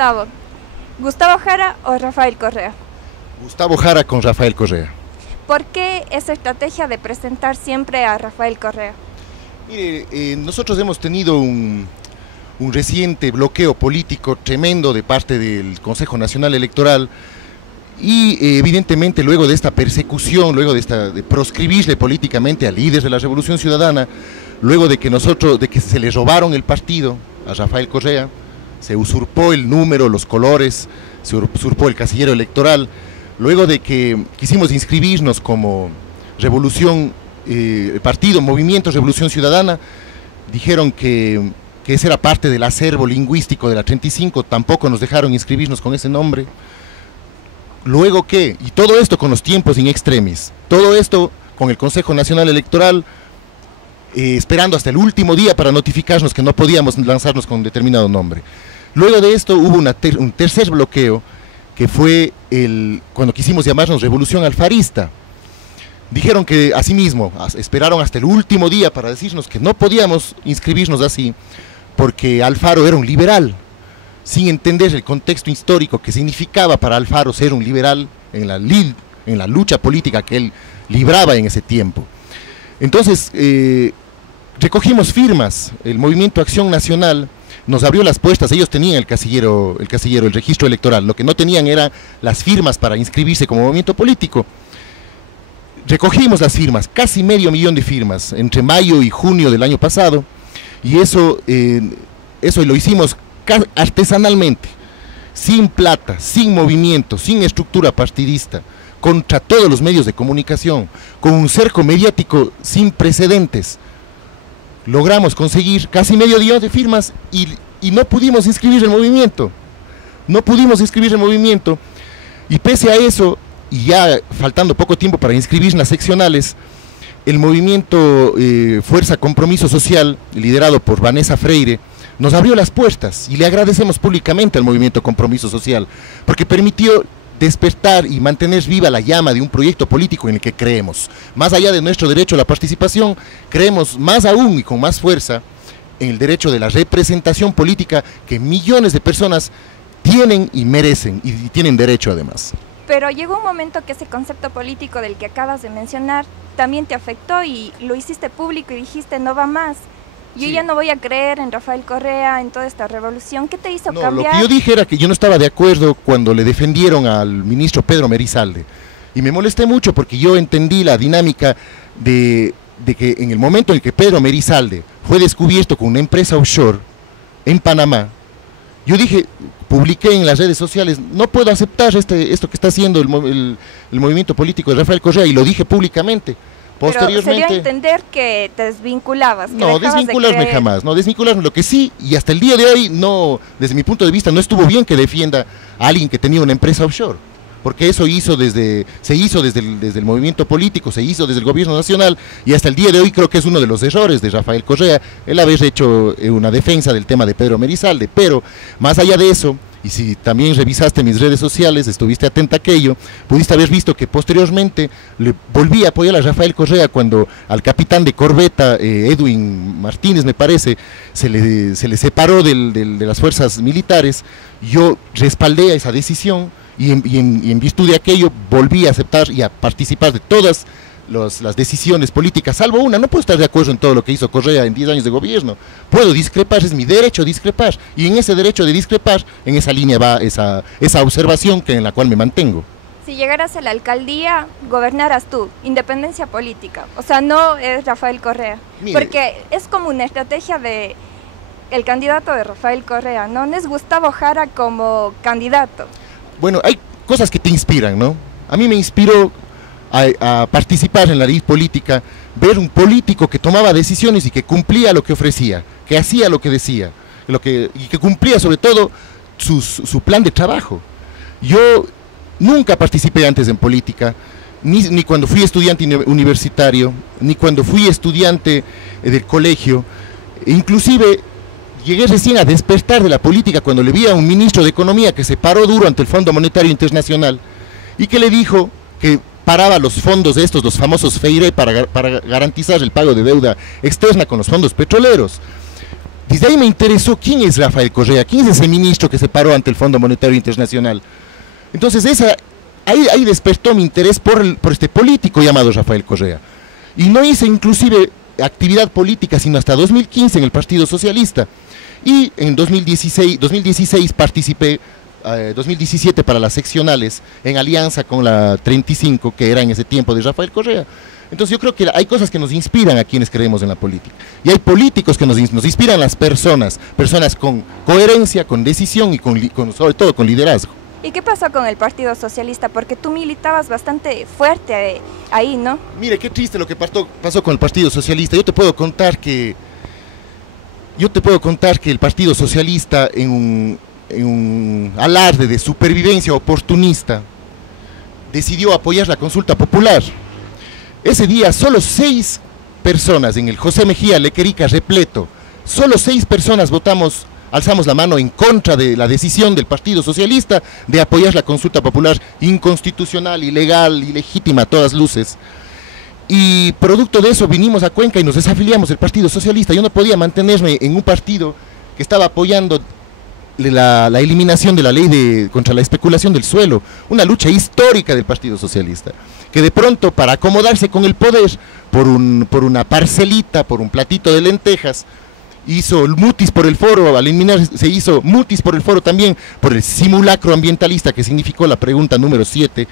Gustavo. ¿Gustavo Jara o Rafael Correa? Gustavo Jara con Rafael Correa. ¿Por qué esa estrategia de presentar siempre a Rafael Correa? Mire, nosotros hemos tenido un reciente bloqueo político tremendo de parte del Consejo Nacional Electoral y evidentemente luego de esta persecución, luego de proscribirle políticamente a líderes de la Revolución Ciudadana, luego de que se le robaron el partido a Rafael Correa, se usurpó el número, los colores, se usurpó el casillero electoral, luego de que quisimos inscribirnos como partido, Movimiento Revolución Ciudadana, dijeron que ese era parte del acervo lingüístico de la 35, tampoco nos dejaron inscribirnos con ese nombre. Luego y todo esto con los tiempos in extremis, todo esto con el Consejo Nacional Electoral, esperando hasta el último día para notificarnos que no podíamos lanzarnos con determinado nombre. Luego de esto hubo un tercer bloqueo, que fue cuando quisimos llamarnos Revolución Alfarista. Dijeron que asimismo, esperaron hasta el último día para decirnos que no podíamos inscribirnos así, porque Alfaro era un liberal, sin entender el contexto histórico que significaba para Alfaro ser un liberal en la lucha política que él libraba en ese tiempo. Entonces, recogimos firmas, el Movimiento Acción Nacional nos abrió las puertas, ellos tenían el registro electoral, lo que no tenían eran las firmas para inscribirse como movimiento político. Recogimos las firmas, casi 500.000 de firmas, entre mayo y junio del año pasado, y eso lo hicimos artesanalmente, sin plata, sin movimiento, sin estructura partidista, contra todos los medios de comunicación, con un cerco mediático sin precedentes. Logramos conseguir casi 500.000 de firmas y no pudimos inscribir el movimiento. No pudimos inscribir el movimiento, y pese a eso, y ya faltando poco tiempo para inscribir las seccionales, el movimiento Fuerza Compromiso Social, liderado por Vanessa Freire, nos abrió las puertas, y le agradecemos públicamente al movimiento Compromiso Social, porque permitió despertar y mantener viva la llama de un proyecto político en el que creemos. Más allá de nuestro derecho a la participación, creemos más aún y con más fuerza en el derecho de la representación política que millones de personas tienen y merecen, y tienen derecho además. Pero llegó un momento que ese concepto político del que acabas de mencionar también te afectó y lo hiciste público y dijiste no va más. Yo ya no voy a creer en Rafael Correa, en toda esta revolución. ¿Qué te hizo cambiar? Lo que yo dije era que yo no estaba de acuerdo cuando le defendieron al ministro Pedro Merizalde. Y me molesté mucho porque yo entendí la dinámica de que en el momento en que Pedro Merizalde fue descubierto con una empresa offshore en Panamá, yo dije, publiqué en las redes sociales, no puedo aceptar esto que está haciendo el movimiento político de Rafael Correa, y lo dije públicamente. Pero se dio a entender que te desvinculabas. No, desvincularme jamás, no desvincularme. Lo que sí, y hasta el día de hoy, no, desde mi punto de vista, no estuvo bien que defienda a alguien que tenía una empresa offshore, porque eso se hizo desde el movimiento político, se hizo desde el gobierno nacional, y hasta el día de hoy creo que es uno de los errores de Rafael Correa el haber hecho una defensa del tema de Pedro Merizalde. Pero más allá de eso, y si también revisaste mis redes sociales, estuviste atenta a aquello, pudiste haber visto que posteriormente le volví a apoyar a Rafael Correa cuando al capitán de corbeta, Edwin Martínez me parece, se le separó de las fuerzas militares. Yo respaldé a esa decisión y en virtud de aquello volví a aceptar y a participar de todas las decisiones políticas, salvo una. No puedo estar de acuerdo en todo lo que hizo Correa en 10 años de gobierno, puedo discrepar, es mi derecho a discrepar, y en ese derecho de discrepar, en esa línea va esa observación en la cual me mantengo. Si llegaras a la alcaldía, gobernaras tú, independencia política, o sea, no es Rafael Correa. Mire, porque es como una estrategia de el candidato de Rafael Correa, ¿no? No es Gustavo Jara como candidato. Bueno, hay cosas que te inspiran, ¿no? A mí me inspiró a participar en la vida política, ver un político que tomaba decisiones y que cumplía lo que ofrecía, que hacía lo que decía, y que cumplía sobre todo su plan de trabajo. Yo nunca participé antes en política, ni cuando fui estudiante universitario, ni cuando fui estudiante del colegio. Inclusive llegué recién a despertar de la política cuando le vi a un ministro de Economía que se paró duro ante el Fondo Monetario Internacional y que le dijo que paraba los fondos estos, los famosos FEIRE, para garantizar el pago de deuda externa con los fondos petroleros. Desde ahí me interesó quién es Rafael Correa, quién es ese ministro que se paró ante el Fondo Monetario Internacional. Entonces ahí despertó mi interés por este político llamado Rafael Correa. Y no hice inclusive actividad política sino hasta 2015 en el Partido Socialista. Y en 2016 participé, 2017 para las seccionales, en alianza con la 35, que era en ese tiempo de Rafael Correa. Entonces yo creo que hay cosas que nos inspiran a quienes creemos en la política. Y hay políticos que nos inspiran las personas con coherencia, con decisión y sobre todo con liderazgo. ¿Y qué pasó con el Partido Socialista? Porque tú militabas bastante fuerte ahí, ¿no? Mire, qué triste lo que pasó con el Partido Socialista. Yo te puedo contar que el Partido Socialista, en un alarde de supervivencia oportunista, decidió apoyar la consulta popular. Ese día solo 6 personas en el José Mejía Lequerica repleto, solo 6 personas alzamos la mano en contra de la decisión del Partido Socialista de apoyar la consulta popular inconstitucional, ilegal, ilegítima a todas luces. Y producto de eso vinimos a Cuenca y nos desafiliamos del Partido Socialista. Yo no podía mantenerme en un partido que estaba apoyando la eliminación de la ley contra la especulación del suelo, una lucha histórica del Partido Socialista, que de pronto para acomodarse con el poder, por una parcelita, por un platito de lentejas, hizo el mutis por el foro. Al eliminar se hizo mutis por el foro también por el simulacro ambientalista, que significó la pregunta número 7,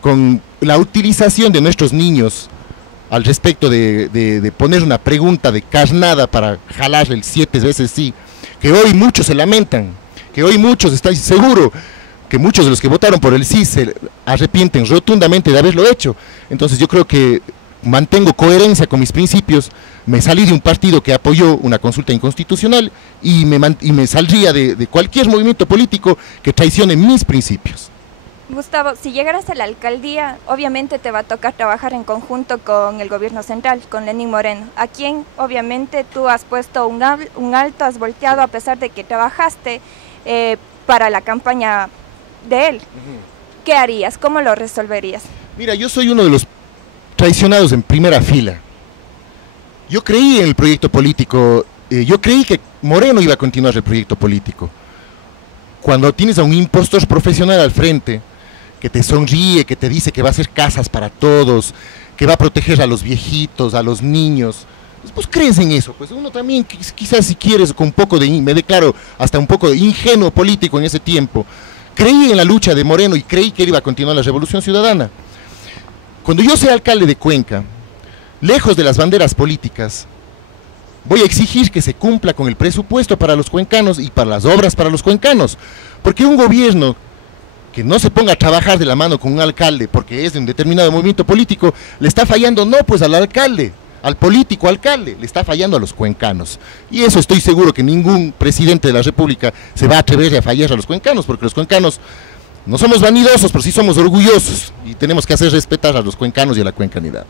con la utilización de nuestros niños al respecto de poner una pregunta de carnada para jalar el 7 veces sí, que hoy muchos se lamentan, que hoy muchos, estoy seguro, que muchos de los que votaron por el sí se arrepienten rotundamente de haberlo hecho. Entonces yo creo que mantengo coherencia con mis principios, me salí de un partido que apoyó una consulta inconstitucional y me saldría de cualquier movimiento político que traicione mis principios. Gustavo, si llegaras a la alcaldía, obviamente te va a tocar trabajar en conjunto con el gobierno central, con Lenín Moreno, a quien obviamente tú has puesto un alto, has volteado a pesar de que trabajaste para la campaña de él. ¿Qué harías? ¿Cómo lo resolverías? Mira, yo soy uno de los traicionados en primera fila. Yo creí en el proyecto político, yo creí que Moreno iba a continuar el proyecto político. Cuando tienes a un impostor profesional al frente, que te sonríe, que te dice que va a hacer casas para todos, que va a proteger a los viejitos, a los niños, pues crees en eso. Pues uno también, quizás si quieres, con un poco me declaro hasta un poco de ingenuo político en ese tiempo, creí en la lucha de Moreno y creí que él iba a continuar la revolución ciudadana. Cuando yo sea alcalde de Cuenca, lejos de las banderas políticas, voy a exigir que se cumpla con el presupuesto para los cuencanos y para las obras para los cuencanos, porque un gobierno que no se ponga a trabajar de la mano con un alcalde porque es de un determinado movimiento político, le está fallando no pues al alcalde, al político alcalde, le está fallando a los cuencanos. Y eso estoy seguro que ningún presidente de la República se va a atrever a fallar a los cuencanos, porque los cuencanos no somos vanidosos, pero sí somos orgullosos y tenemos que hacer respetar a los cuencanos y a la cuencanidad.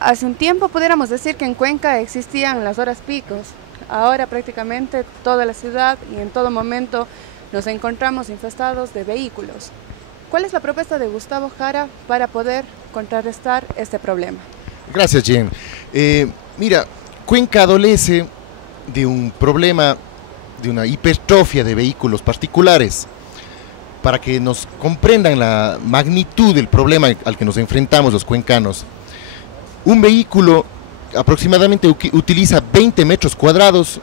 Hace un tiempo pudiéramos decir que en Cuenca existían las horas picos. Ahora prácticamente toda la ciudad y en todo momento nos encontramos infestados de vehículos. ¿Cuál es la propuesta de Gustavo Jara para poder contrarrestar este problema? Gracias, Jen. Mira, Cuenca adolece de un problema, de una hipertrofia de vehículos particulares. Para que nos comprendan la magnitud del problema al que nos enfrentamos los cuencanos, un vehículo aproximadamente utiliza 20 metros cuadrados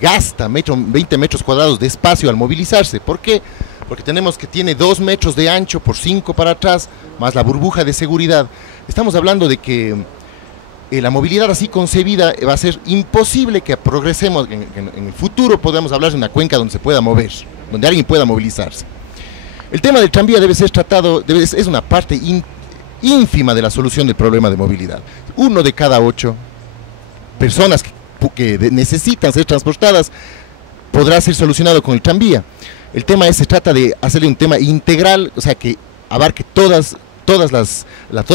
gasta 20 metros cuadrados de espacio al movilizarse. ¿Por qué? Porque tiene 2 metros de ancho por 5 para atrás, más la burbuja de seguridad. Estamos hablando de que la movilidad así concebida va a ser imposible que progresemos, en el futuro podamos hablar de una cuenca donde se pueda mover, donde alguien pueda movilizarse. El tema del tranvía debe ser tratado, es una parte ínfima de la solución del problema de movilidad. 1 de cada 8 personas que necesitan ser transportadas podrá ser solucionado con el tranvía. El tema se trata de hacerle un tema integral, o sea, que abarque toda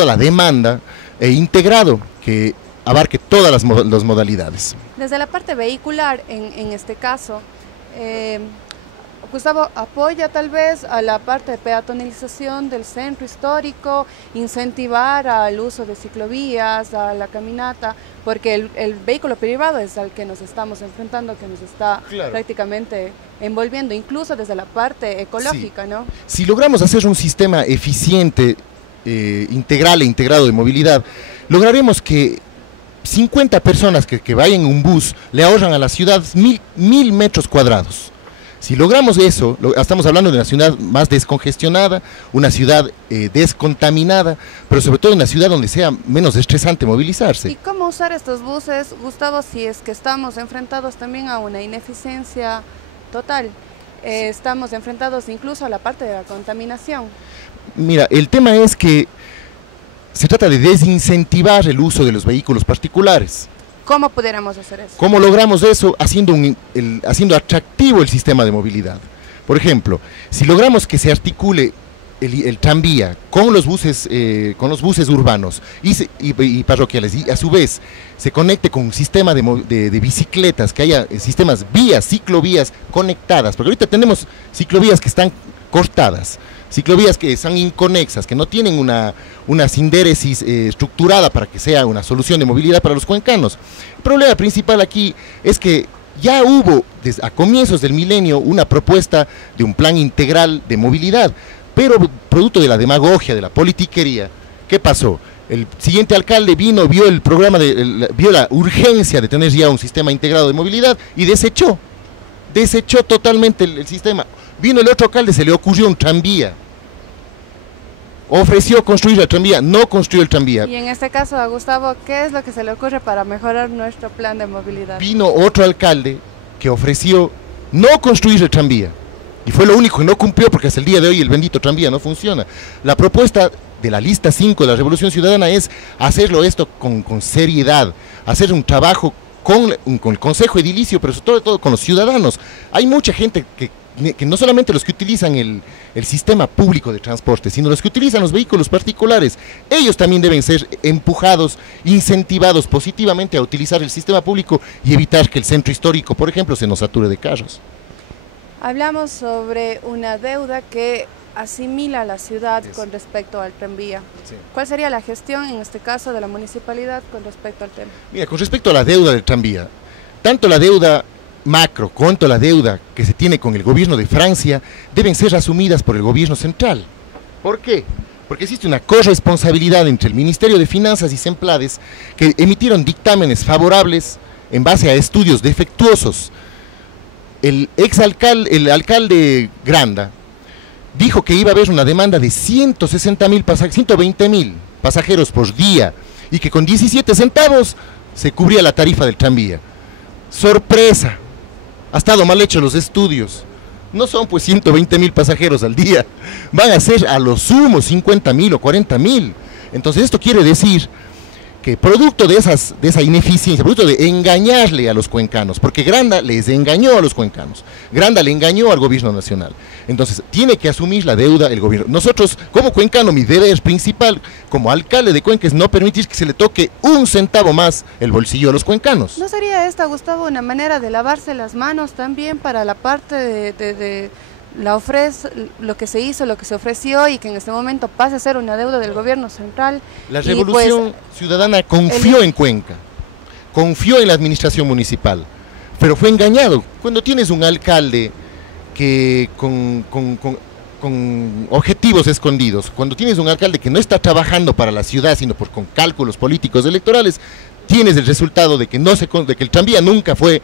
la demanda, integrado, que abarque todas las modalidades. Desde la parte vehicular, en este caso, Gustavo, ¿apoya tal vez a la parte de peatonalización del centro histórico, incentivar al uso de ciclovías, a la caminata? Porque el vehículo privado es al que nos estamos enfrentando, que nos está prácticamente envolviendo, incluso desde la parte ecológica, ¿no? Si logramos hacer un sistema eficiente, integral e integrado de movilidad, lograremos que 50 personas que vayan en un bus le ahorran a la ciudad 1000 metros cuadrados. Si logramos eso, estamos hablando de una ciudad más descongestionada, una ciudad descontaminada, pero sobre todo una ciudad donde sea menos estresante movilizarse. ¿Y cómo usar estos buses, Gustavo, si es que estamos enfrentados también a una ineficiencia total? Estamos enfrentados incluso a la parte de la contaminación. Mira, el tema es que se trata de desincentivar el uso de los vehículos particulares. ¿Cómo pudiéramos hacer eso? ¿Cómo logramos eso? Haciendo atractivo el sistema de movilidad. Por ejemplo, si logramos que se articule el tranvía con los buses urbanos y parroquiales, y a su vez se conecte con un sistema de bicicletas, que haya sistemas ciclovías conectadas, porque ahorita tenemos ciclovías que están cortadas, ciclovías que son inconexas, que no tienen una sindéresis estructurada para que sea una solución de movilidad para los cuencanos. El problema principal aquí es que ya hubo a comienzos del milenio una propuesta de un plan integral de movilidad, pero producto de la demagogia, de la politiquería, ¿qué pasó? El siguiente alcalde vino, vio el programa, vio la urgencia de tener ya un sistema integrado de movilidad y desechó totalmente el sistema. Vino el otro alcalde, se le ocurrió un tranvía, ofreció construir el tranvía, no construyó el tranvía. Y en este caso, a Gustavo, ¿qué es lo que se le ocurre para mejorar nuestro plan de movilidad? Vino otro alcalde que ofreció no construir el tranvía, y fue lo único que no cumplió, porque hasta el día de hoy el bendito tranvía no funciona. La propuesta de la lista 5 de la Revolución Ciudadana es hacerlo esto con seriedad, hacer un trabajo con el Consejo Edilicio, pero sobre todo con los ciudadanos. Hay mucha gente que no solamente los que utilizan el sistema público de transporte, sino los que utilizan los vehículos particulares. Ellos también deben ser empujados, incentivados positivamente a utilizar el sistema público y evitar que el centro histórico, por ejemplo, se nos sature de carros. Hablamos sobre una deuda que asimila a la ciudad con respecto al tranvía. Sí. ¿Cuál sería la gestión, en este caso, de la municipalidad con respecto al tema? Mira, con respecto a la deuda del tranvía, tanto la deuda macro cuanto la deuda que se tiene con el gobierno de Francia deben ser asumidas por el gobierno central. ¿Por qué? Porque existe una corresponsabilidad entre el Ministerio de Finanzas y Semplades, que emitieron dictámenes favorables en base a estudios defectuosos. El alcalde Granda dijo que iba a haber una demanda de 120.000 pasajeros por día y que con 17 centavos se cubría la tarifa del tranvía. ¡Sorpresa! Ha estado mal hecho los estudios. No son pues 120.000 pasajeros al día, van a ser a lo sumo 50.000 o 40.000. Entonces esto quiere decir que producto de esa ineficiencia, producto de engañarle a los cuencanos, porque Granda les engañó a los cuencanos, Granda le engañó al gobierno nacional, entonces tiene que asumir la deuda el gobierno. Nosotros, como cuencano, mi deber principal como alcalde de Cuenca es no permitir que se le toque un centavo más el bolsillo a los cuencanos. ¿No sería esta, Gustavo, una manera de lavarse las manos también para la parte de lo que se hizo, lo que se ofreció y que en este momento pase a ser una deuda del gobierno central? La Revolución Ciudadana confió en Cuenca, confió en la administración municipal, pero fue engañado. Cuando tienes un alcalde que con objetivos escondidos, cuando tienes un alcalde que no está trabajando para la ciudad, sino con cálculos políticos electorales, tienes el resultado de que el tranvía nunca fue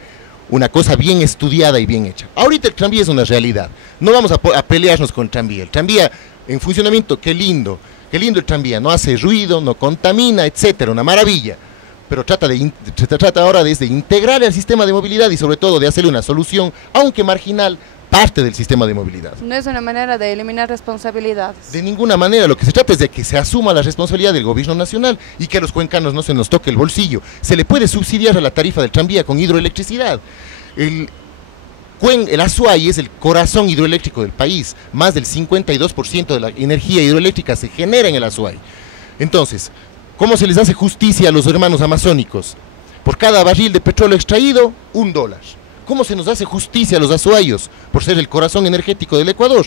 una cosa bien estudiada y bien hecha. Ahorita el tranvía es una realidad, no vamos a pelearnos con el tranvía en funcionamiento, qué lindo el tranvía, no hace ruido, no contamina, etcétera, una maravilla, pero se trata ahora de integrar el sistema de movilidad y sobre todo de hacerle una solución, aunque marginal, parte del sistema de movilidad. No es una manera de eliminar responsabilidades. De ninguna manera, lo que se trata es de que se asuma la responsabilidad del gobierno nacional y que a los cuencanos no se nos toque el bolsillo. Se le puede subsidiar a la tarifa del tranvía con hidroelectricidad. El Azuay es el corazón hidroeléctrico del país, más del 52% de la energía hidroeléctrica se genera en el Azuay. Entonces, ¿cómo se les hace justicia a los hermanos amazónicos? Por cada barril de petróleo extraído, $1. ¿Cómo se nos hace justicia a los azuayos por ser el corazón energético del Ecuador?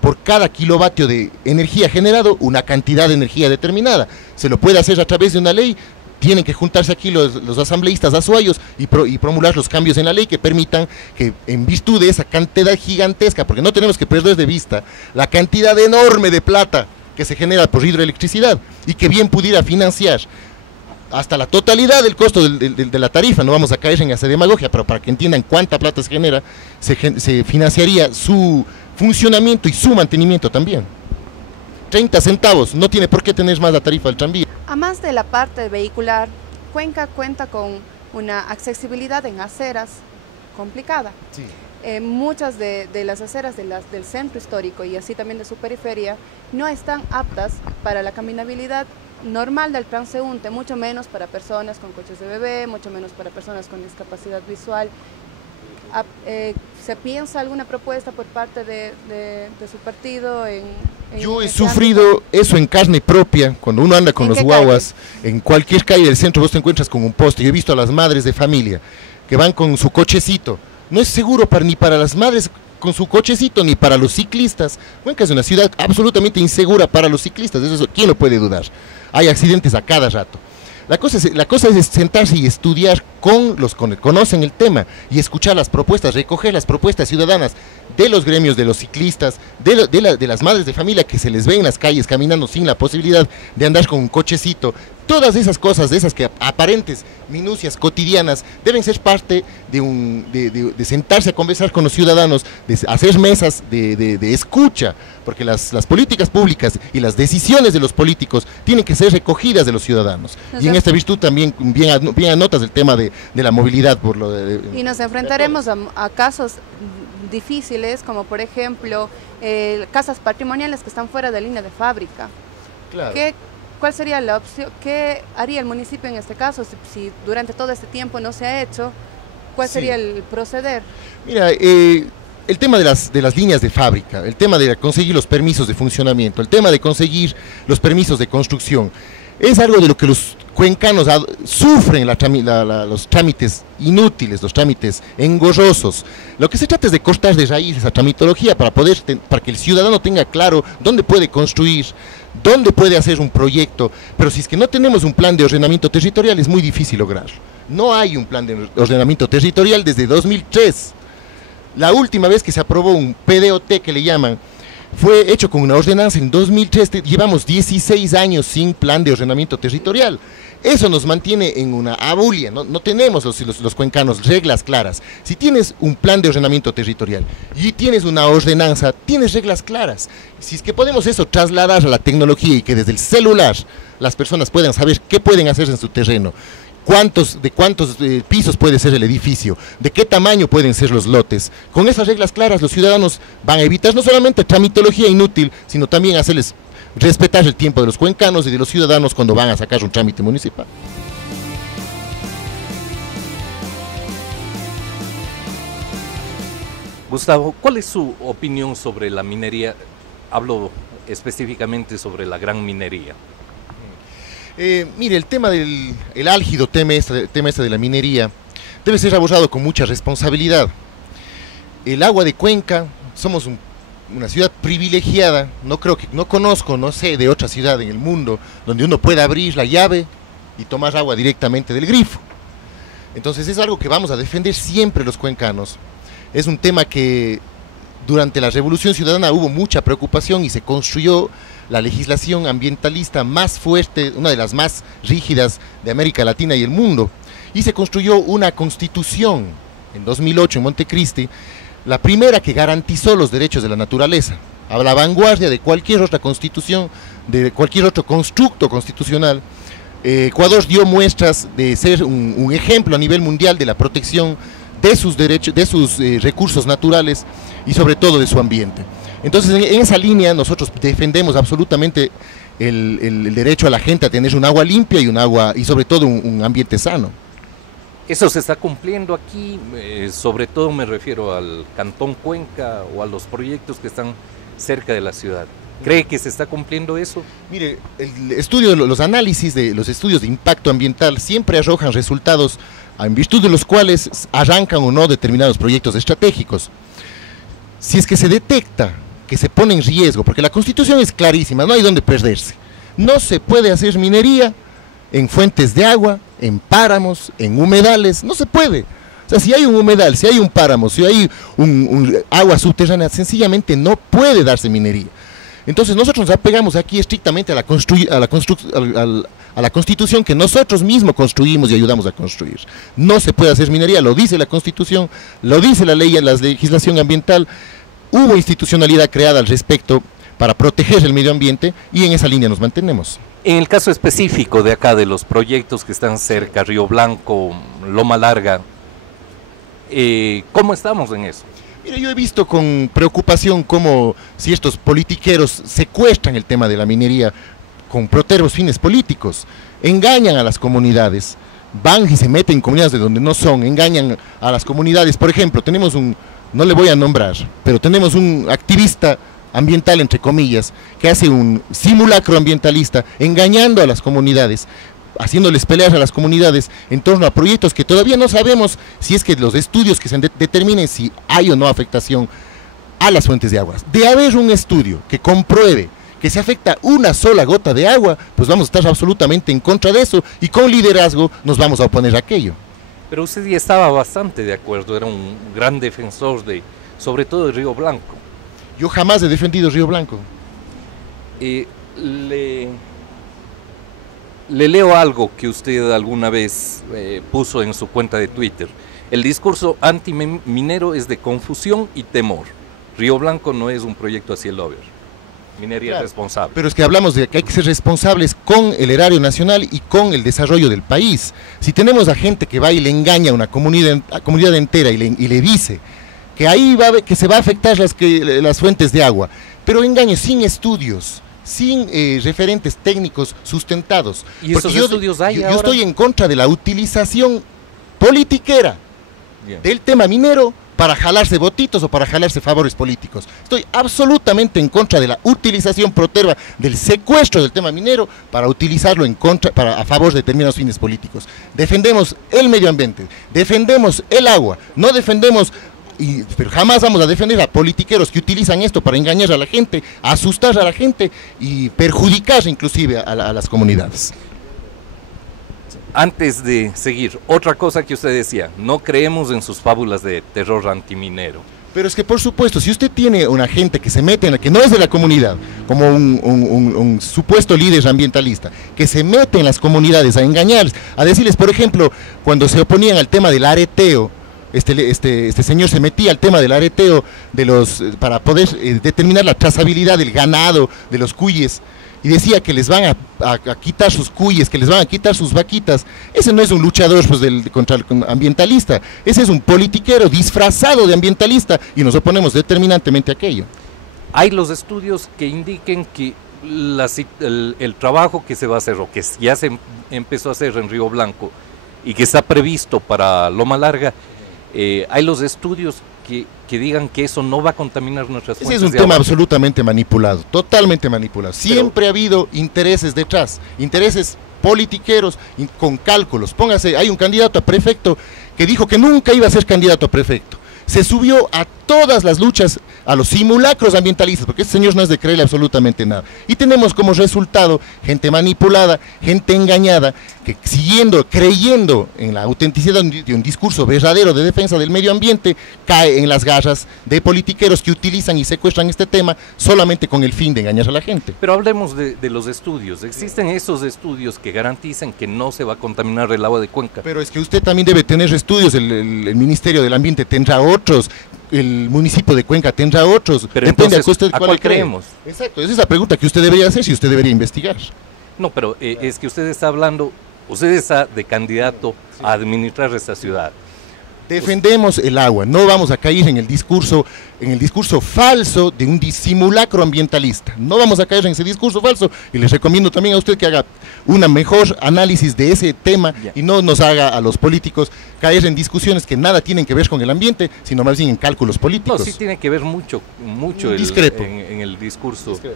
Por cada kilovatio de energía generado, una cantidad de energía determinada. Se lo puede hacer a través de una ley. Tienen que juntarse aquí los asambleístas azuayos y promulgar los cambios en la ley que permitan que, en virtud de esa cantidad gigantesca, porque no tenemos que perder de vista la cantidad enorme de plata que se genera por hidroelectricidad y que bien pudiera financiar hasta la totalidad del costo de la tarifa. No vamos a caer en esa demagogia, pero para que entiendan cuánta plata se genera, se financiaría su funcionamiento y su mantenimiento también. 30 centavos, no tiene por qué tener más la tarifa del tranvía. Además de la parte vehicular, Cuenca cuenta con una accesibilidad en aceras complicada. Sí. Muchas de las aceras del centro histórico y así también de su periferia no están aptas para la caminabilidad normal del transeúnte, mucho menos para personas con coches de bebé, mucho menos para personas con discapacidad visual. ¿Se piensa alguna propuesta por parte de su partido? Yo he sufrido eso en carne propia, cuando uno anda con los guaguas, en cualquier calle del centro vos te encuentras con un poste. Yo he visto a las madres de familia que van con su cochecito. No es seguro ni para las madres con su cochecito, ni para los ciclistas. Cuenca es una ciudad absolutamente insegura para los ciclistas, eso ¿quién lo puede dudar? Hay accidentes a cada rato. La cosa es sentarse y estudiar con los que conocen el tema y escuchar las propuestas, recoger las propuestas ciudadanas de los gremios, de los ciclistas, de las madres de familia que se les ve en las calles caminando sin la posibilidad de andar con un cochecito. Todas esas cosas, de esas que aparentes minucias cotidianas, deben ser parte de sentarse a conversar con los ciudadanos, de hacer mesas de escucha, porque las políticas públicas y las decisiones de los políticos tienen que ser recogidas de los ciudadanos. Y en esta virtud también bien anotas el tema de la movilidad. Y nos enfrentaremos a casos difíciles, como por ejemplo casas patrimoniales que están fuera de línea de fábrica. Claro. ¿Cuál sería la opción? ¿Qué haría el municipio en este caso si durante todo este tiempo no se ha hecho? ¿Cuál sería el proceder? Mira, el tema de las líneas de fábrica, el tema de conseguir los permisos de funcionamiento, el tema de conseguir los permisos de construcción, es algo de lo que los cuencanos sufren los trámites inútiles, los trámites engorrosos. Lo que se trata es de cortar de raíz esa tramitología para que el ciudadano tenga claro dónde puede construir, dónde puede hacer un proyecto, pero si es que no tenemos un plan de ordenamiento territorial es muy difícil lograrlo. No hay un plan de ordenamiento territorial desde 2003. La última vez que se aprobó un PDOT que le llaman, fue hecho con una ordenanza en 2003, llevamos 16 años sin plan de ordenamiento territorial. Eso nos mantiene en una abulia, no tenemos los cuencanos reglas claras. Si tienes un plan de ordenamiento territorial y tienes una ordenanza, tienes reglas claras. Si es que podemos eso trasladar a la tecnología y que desde el celular las personas puedan saber qué pueden hacer en su terreno, de cuántos pisos puede ser el edificio, de qué tamaño pueden ser los lotes. Con esas reglas claras los ciudadanos van a evitar no solamente tramitología inútil, sino también hacerles respetar el tiempo de los cuencanos y de los ciudadanos cuando van a sacar un trámite municipal. Gustavo, ¿cuál es su opinión sobre la minería? Hablo específicamente sobre la gran minería. Mire, el tema el álgido tema este de la minería debe ser abordado con mucha responsabilidad. El agua de Cuenca, somos una ciudad privilegiada, no conozco, no sé de otra ciudad en el mundo donde uno pueda abrir la llave y tomar agua directamente del grifo. Entonces es algo que vamos a defender siempre los cuencanos. Es un tema que durante la Revolución Ciudadana hubo mucha preocupación y se construyó la legislación ambientalista más fuerte, una de las más rígidas de América Latina y el mundo. Y se construyó una constitución en 2008 en Montecristi, la primera que garantizó los derechos de la naturaleza, a la vanguardia de cualquier otra constitución, de cualquier otro constructo constitucional. Ecuador dio muestras de ser un ejemplo a nivel mundial de la protección de sus derechos, de sus recursos naturales y sobre todo de su ambiente. Entonces en esa línea nosotros defendemos absolutamente el derecho a la gente a tener un agua limpia y sobre todo un ambiente sano. Eso se está cumpliendo aquí, sobre todo me refiero al Cantón Cuenca o a los proyectos que están cerca de la ciudad. ¿Cree que se está cumpliendo eso? Mire, el estudio, los análisis de los estudios de impacto ambiental siempre arrojan resultados en virtud de los cuales arrancan o no determinados proyectos estratégicos. Si es que se detecta que se pone en riesgo, porque la Constitución es clarísima, no hay donde perderse. No se puede hacer minería en fuentes de agua, en páramos, en humedales, no se puede. O sea, si hay un humedal, si hay un páramo, si hay un agua subterránea, sencillamente no puede darse minería. Entonces nosotros nos apegamos aquí estrictamente a la Constitución que nosotros mismos construimos y ayudamos a construir. No se puede hacer minería, lo dice la Constitución, lo dice la ley, la legislación ambiental. Hubo institucionalidad creada al respecto para proteger el medio ambiente y en esa línea nos mantenemos. En el caso específico de acá, de los proyectos que están cerca, Río Blanco, Loma Larga, ¿cómo estamos en eso? Mira, yo he visto con preocupación cómo ciertos politiqueros secuestran el tema de la minería con protervos fines políticos, engañan a las comunidades, van y se meten en comunidades de donde no son, engañan a las comunidades. Por ejemplo, tenemos no le voy a nombrar, pero tenemos un activista ambiental, entre comillas, que hace un simulacro ambientalista, engañando a las comunidades, haciéndoles pelear a las comunidades en torno a proyectos que todavía no sabemos si es que los estudios que se determinen si hay o no afectación a las fuentes de agua. De haber un estudio que compruebe que se afecta una sola gota de agua, pues vamos a estar absolutamente en contra de eso y con liderazgo nos vamos a oponer a aquello. Pero usted ya estaba bastante de acuerdo, era un gran defensor sobre todo de Río Blanco. Yo jamás he defendido Río Blanco. Le leo algo que usted alguna vez puso en su cuenta de Twitter. El discurso antiminero es de confusión y temor. Río Blanco no es un proyecto a cielo abierto. Minería claro, responsable. Pero es que hablamos de que hay que ser responsables con el erario nacional y con el desarrollo del país. Si tenemos a gente que va y le engaña a una comunidad entera y le dice que ahí que se va a afectar las fuentes de agua, pero engaños sin estudios, sin referentes técnicos sustentados. ¿Y esos estudios hay ahora? Yo estoy en contra de la utilización politiquera del tema minero para jalarse votitos o para jalarse favores políticos. Estoy absolutamente en contra de la utilización proterva del secuestro del tema minero para utilizarlo a favor de determinados fines políticos. Defendemos el medio ambiente, defendemos el agua, no defendemos... pero jamás vamos a defender a politiqueros que utilizan esto para engañar a la gente, asustar a la gente y perjudicar inclusive a las comunidades. Antes de seguir, otra cosa que usted decía, no creemos en sus fábulas de terror antiminero. Pero es que por supuesto, si usted tiene una gente que se mete en la que no es de la comunidad, como un supuesto líder ambientalista, que se mete en las comunidades a engañarles, a decirles, por ejemplo, cuando se oponían al tema del areteo, este señor se metía al tema del areteo para poder determinar la trazabilidad del ganado, de los cuyes, y decía que les van a quitar sus cuyes, que les van a quitar sus vaquitas. Ese no es un luchador pues, contra el ambientalista, ese es un politiquero disfrazado de ambientalista y nos oponemos determinantemente a aquello. Hay los estudios que indiquen que el trabajo que se va a hacer o que ya se empezó a hacer en Río Blanco y que está previsto para Loma Larga, hay los estudios que digan que eso no va a contaminar nuestras fuentes de agua. Ese es un tema absolutamente manipulado, totalmente manipulado. Siempre ha habido intereses detrás, intereses politiqueros con cálculos. Póngase, hay un candidato a prefecto que dijo que nunca iba a ser candidato a prefecto. Se subió a todas las luchas, a los simulacros ambientalistas, porque este señor no es de creerle absolutamente nada. Y tenemos como resultado gente manipulada, gente engañada, que creyendo en la autenticidad de un discurso verdadero de defensa del medio ambiente, cae en las garras de politiqueros que utilizan y secuestran este tema solamente con el fin de engañar a la gente. Pero hablemos de los estudios. ¿Existen esos estudios que garantizan que no se va a contaminar el agua de Cuenca? Pero es que usted también debe tener estudios, el Ministerio del Ambiente tendrá otros, el municipio de Cuenca tendrá otros. Pero depende entonces, ¿a cuál creemos? Exacto, esa es la pregunta que usted debería hacer, si usted debería investigar. No, pero es que usted está hablando, usted está de candidato a administrar esta ciudad. Defendemos el agua, no vamos a caer en el discurso falso de un simulacro ambientalista. No vamos a caer en ese discurso falso y les recomiendo también a usted que haga una mejor análisis de ese tema y no nos haga a los políticos caer en discusiones que nada tienen que ver con el ambiente, sino más bien en cálculos políticos. No, sí tiene que ver mucho discrepo en el discurso. Discrepo.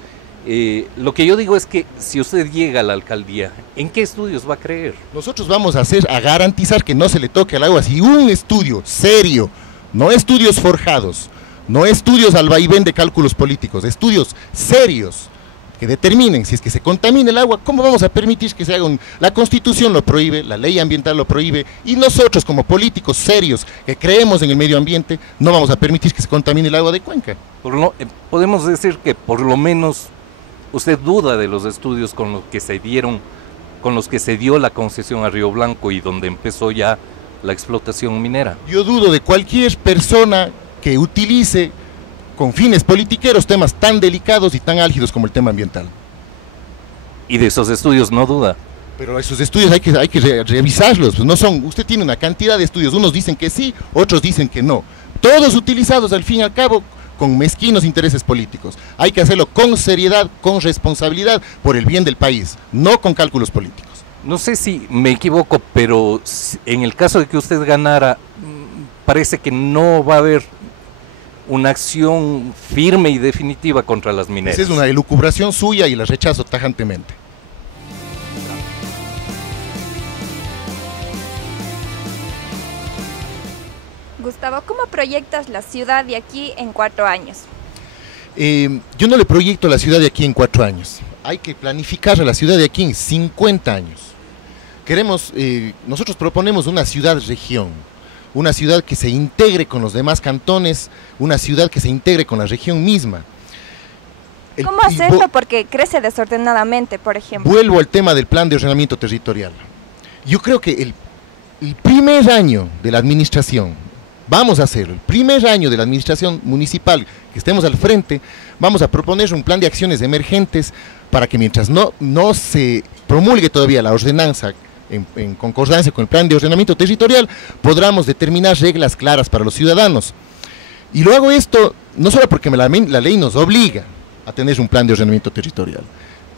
Lo que yo digo es que si usted llega a la alcaldía, ¿en qué estudios va a creer? Nosotros vamos a garantizar que no se le toque al agua si un estudio serio, no estudios forjados, no estudios al vaivén de cálculos políticos, estudios serios que determinen si es que se contamina el agua, ¿cómo vamos a permitir que se haga la Constitución lo prohíbe, la ley ambiental lo prohíbe, y nosotros como políticos serios que creemos en el medio ambiente, no vamos a permitir que se contamine el agua de Cuenca? Podemos decir que por lo menos usted duda de los estudios con los que se dio la concesión a Río Blanco y donde empezó ya la explotación minera. Yo dudo de cualquier persona que utilice con fines politiqueros temas tan delicados y tan álgidos como el tema ambiental. Y de esos estudios no duda. Pero esos estudios hay que revisarlos, pues no son, usted tiene una cantidad de estudios, unos dicen que sí, otros dicen que no, todos utilizados al fin y al cabo con mezquinos intereses políticos. Hay que hacerlo con seriedad, con responsabilidad, por el bien del país, no con cálculos políticos. No sé si me equivoco, pero en el caso de que usted ganara, parece que no va a haber una acción firme y definitiva contra las mineras. Esa es una elucubración suya y la rechazo tajantemente. Gustavo, ¿cómo proyectas la ciudad de aquí en 4 años? Yo no le proyecto la ciudad de aquí en 4 años. Hay que planificar a la ciudad de aquí en 50 años. Nosotros proponemos una ciudad-región, una ciudad que se integre con los demás cantones, una ciudad que se integre con la región misma. ¿Cómo hacerlo? Porque crece desordenadamente, por ejemplo. Vuelvo al tema del plan de ordenamiento territorial. Yo creo que el primer año de la administración, vamos a hacerlo, el primer año de la administración municipal que estemos al frente, vamos a proponer un plan de acciones emergentes para que mientras no se promulgue todavía la ordenanza en concordancia con el plan de ordenamiento territorial, podamos determinar reglas claras para los ciudadanos. Y lo hago esto no solo porque la ley nos obliga a tener un plan de ordenamiento territorial,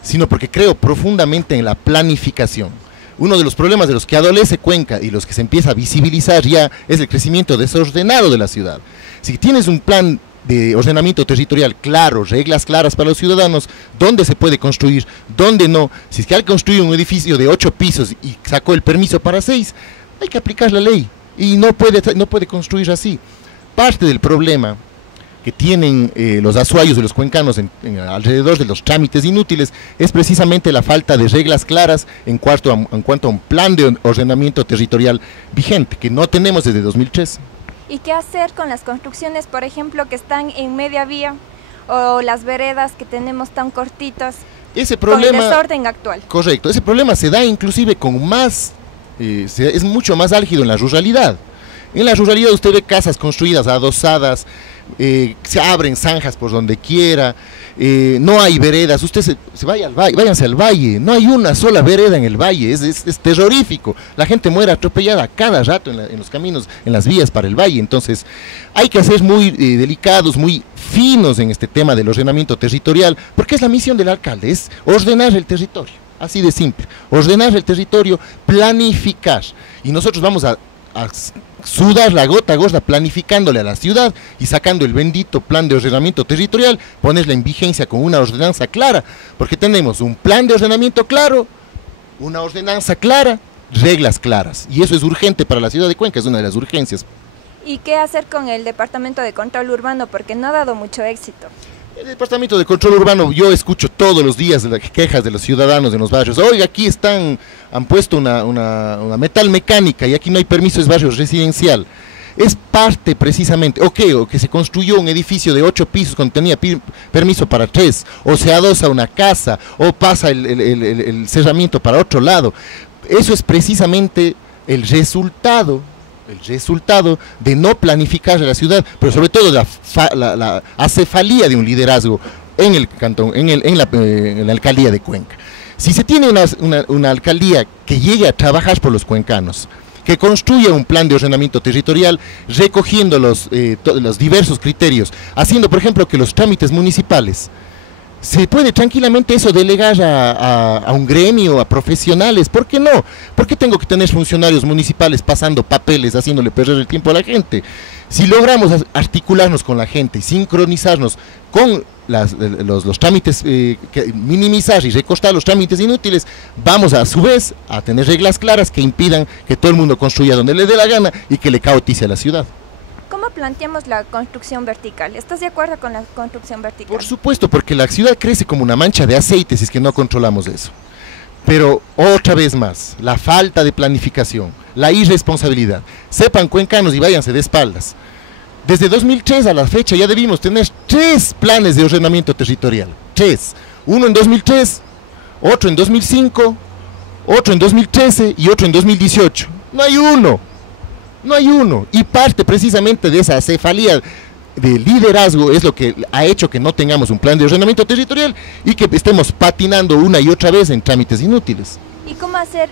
sino porque creo profundamente en la planificación. Uno de los problemas de los que adolece Cuenca y los que se empieza a visibilizar ya es el crecimiento desordenado de la ciudad. Si tienes un plan de ordenamiento territorial claro, reglas claras para los ciudadanos, dónde se puede construir, dónde no. Si es que hay que construir un edificio de 8 pisos y sacó el permiso para 6, hay que aplicar la ley y no puede construir así. Parte del problema que tienen los azuayos de los cuencanos alrededor de los trámites inútiles es precisamente la falta de reglas claras en cuanto a un plan de ordenamiento territorial vigente, que no tenemos desde 2003. ¿Y qué hacer con las construcciones, por ejemplo, que están en media vía o las veredas que tenemos tan cortitas? Ese problema, con el desorden actual. Correcto, ese problema se da inclusive con es mucho más álgido en la ruralidad. En la ruralidad usted ve casas construidas adosadas, se abren zanjas por donde quiera, no hay veredas, usted se vaya al valle, váyanse al valle, no hay una sola vereda en el valle, es terrorífico, la gente muere atropellada cada rato en los caminos, en las vías para el valle. Entonces hay que ser muy delicados, muy finos en este tema del ordenamiento territorial, porque es la misión del alcalde, es ordenar el territorio, así de simple, ordenar el territorio, planificar, y nosotros vamos a sudar la gota gorda planificándole a la ciudad y sacando el bendito plan de ordenamiento territorial, ponerla en vigencia con una ordenanza clara, porque tenemos un plan de ordenamiento claro, una ordenanza clara, reglas claras, y eso es urgente para la ciudad de Cuenca, es una de las urgencias. ¿Y qué hacer con el Departamento de Control Urbano? Porque no ha dado mucho éxito. El Departamento de Control Urbano, yo escucho todos los días las quejas de los ciudadanos en los barrios. Oiga, aquí han puesto una metal mecánica y aquí no hay permiso, es barrio residencial. Es parte precisamente, o que se construyó un edificio de 8 pisos cuando tenía permiso para 3, o se adosa una casa, o pasa el cerramiento para otro lado. Eso es precisamente el resultado de no planificar la ciudad, pero sobre todo la acefalía de un liderazgo en el cantón, en la alcaldía de Cuenca. Si se tiene una alcaldía que llegue a trabajar por los cuencanos, que construya un plan de ordenamiento territorial recogiendo los diversos criterios, haciendo por ejemplo que los trámites municipales, se puede tranquilamente eso delegar a un gremio, a profesionales. ¿Por qué no? ¿Por qué tengo que tener funcionarios municipales pasando papeles, haciéndole perder el tiempo a la gente? Si logramos articularnos con la gente, sincronizarnos con los trámites, minimizar y recortar los trámites inútiles, vamos a su vez a tener reglas claras que impidan que todo el mundo construya donde le dé la gana y que le caotice a la ciudad. ¿Cómo planteamos la construcción vertical? ¿Estás de acuerdo con la construcción vertical? Por supuesto, porque la ciudad crece como una mancha de aceite si es que no controlamos eso. Pero otra vez más, la falta de planificación, la irresponsabilidad. Sepan, cuencanos, y váyanse de espaldas. Desde 2003 a la fecha ya debimos tener 3 planes de ordenamiento territorial. 3. Uno en 2003, otro en 2005, otro en 2013 y otro en 2018. No hay uno. No hay uno. Y parte precisamente de esa cefalía de liderazgo es lo que ha hecho que no tengamos un plan de ordenamiento territorial y que estemos patinando una y otra vez en trámites inútiles. ¿Y cómo hacer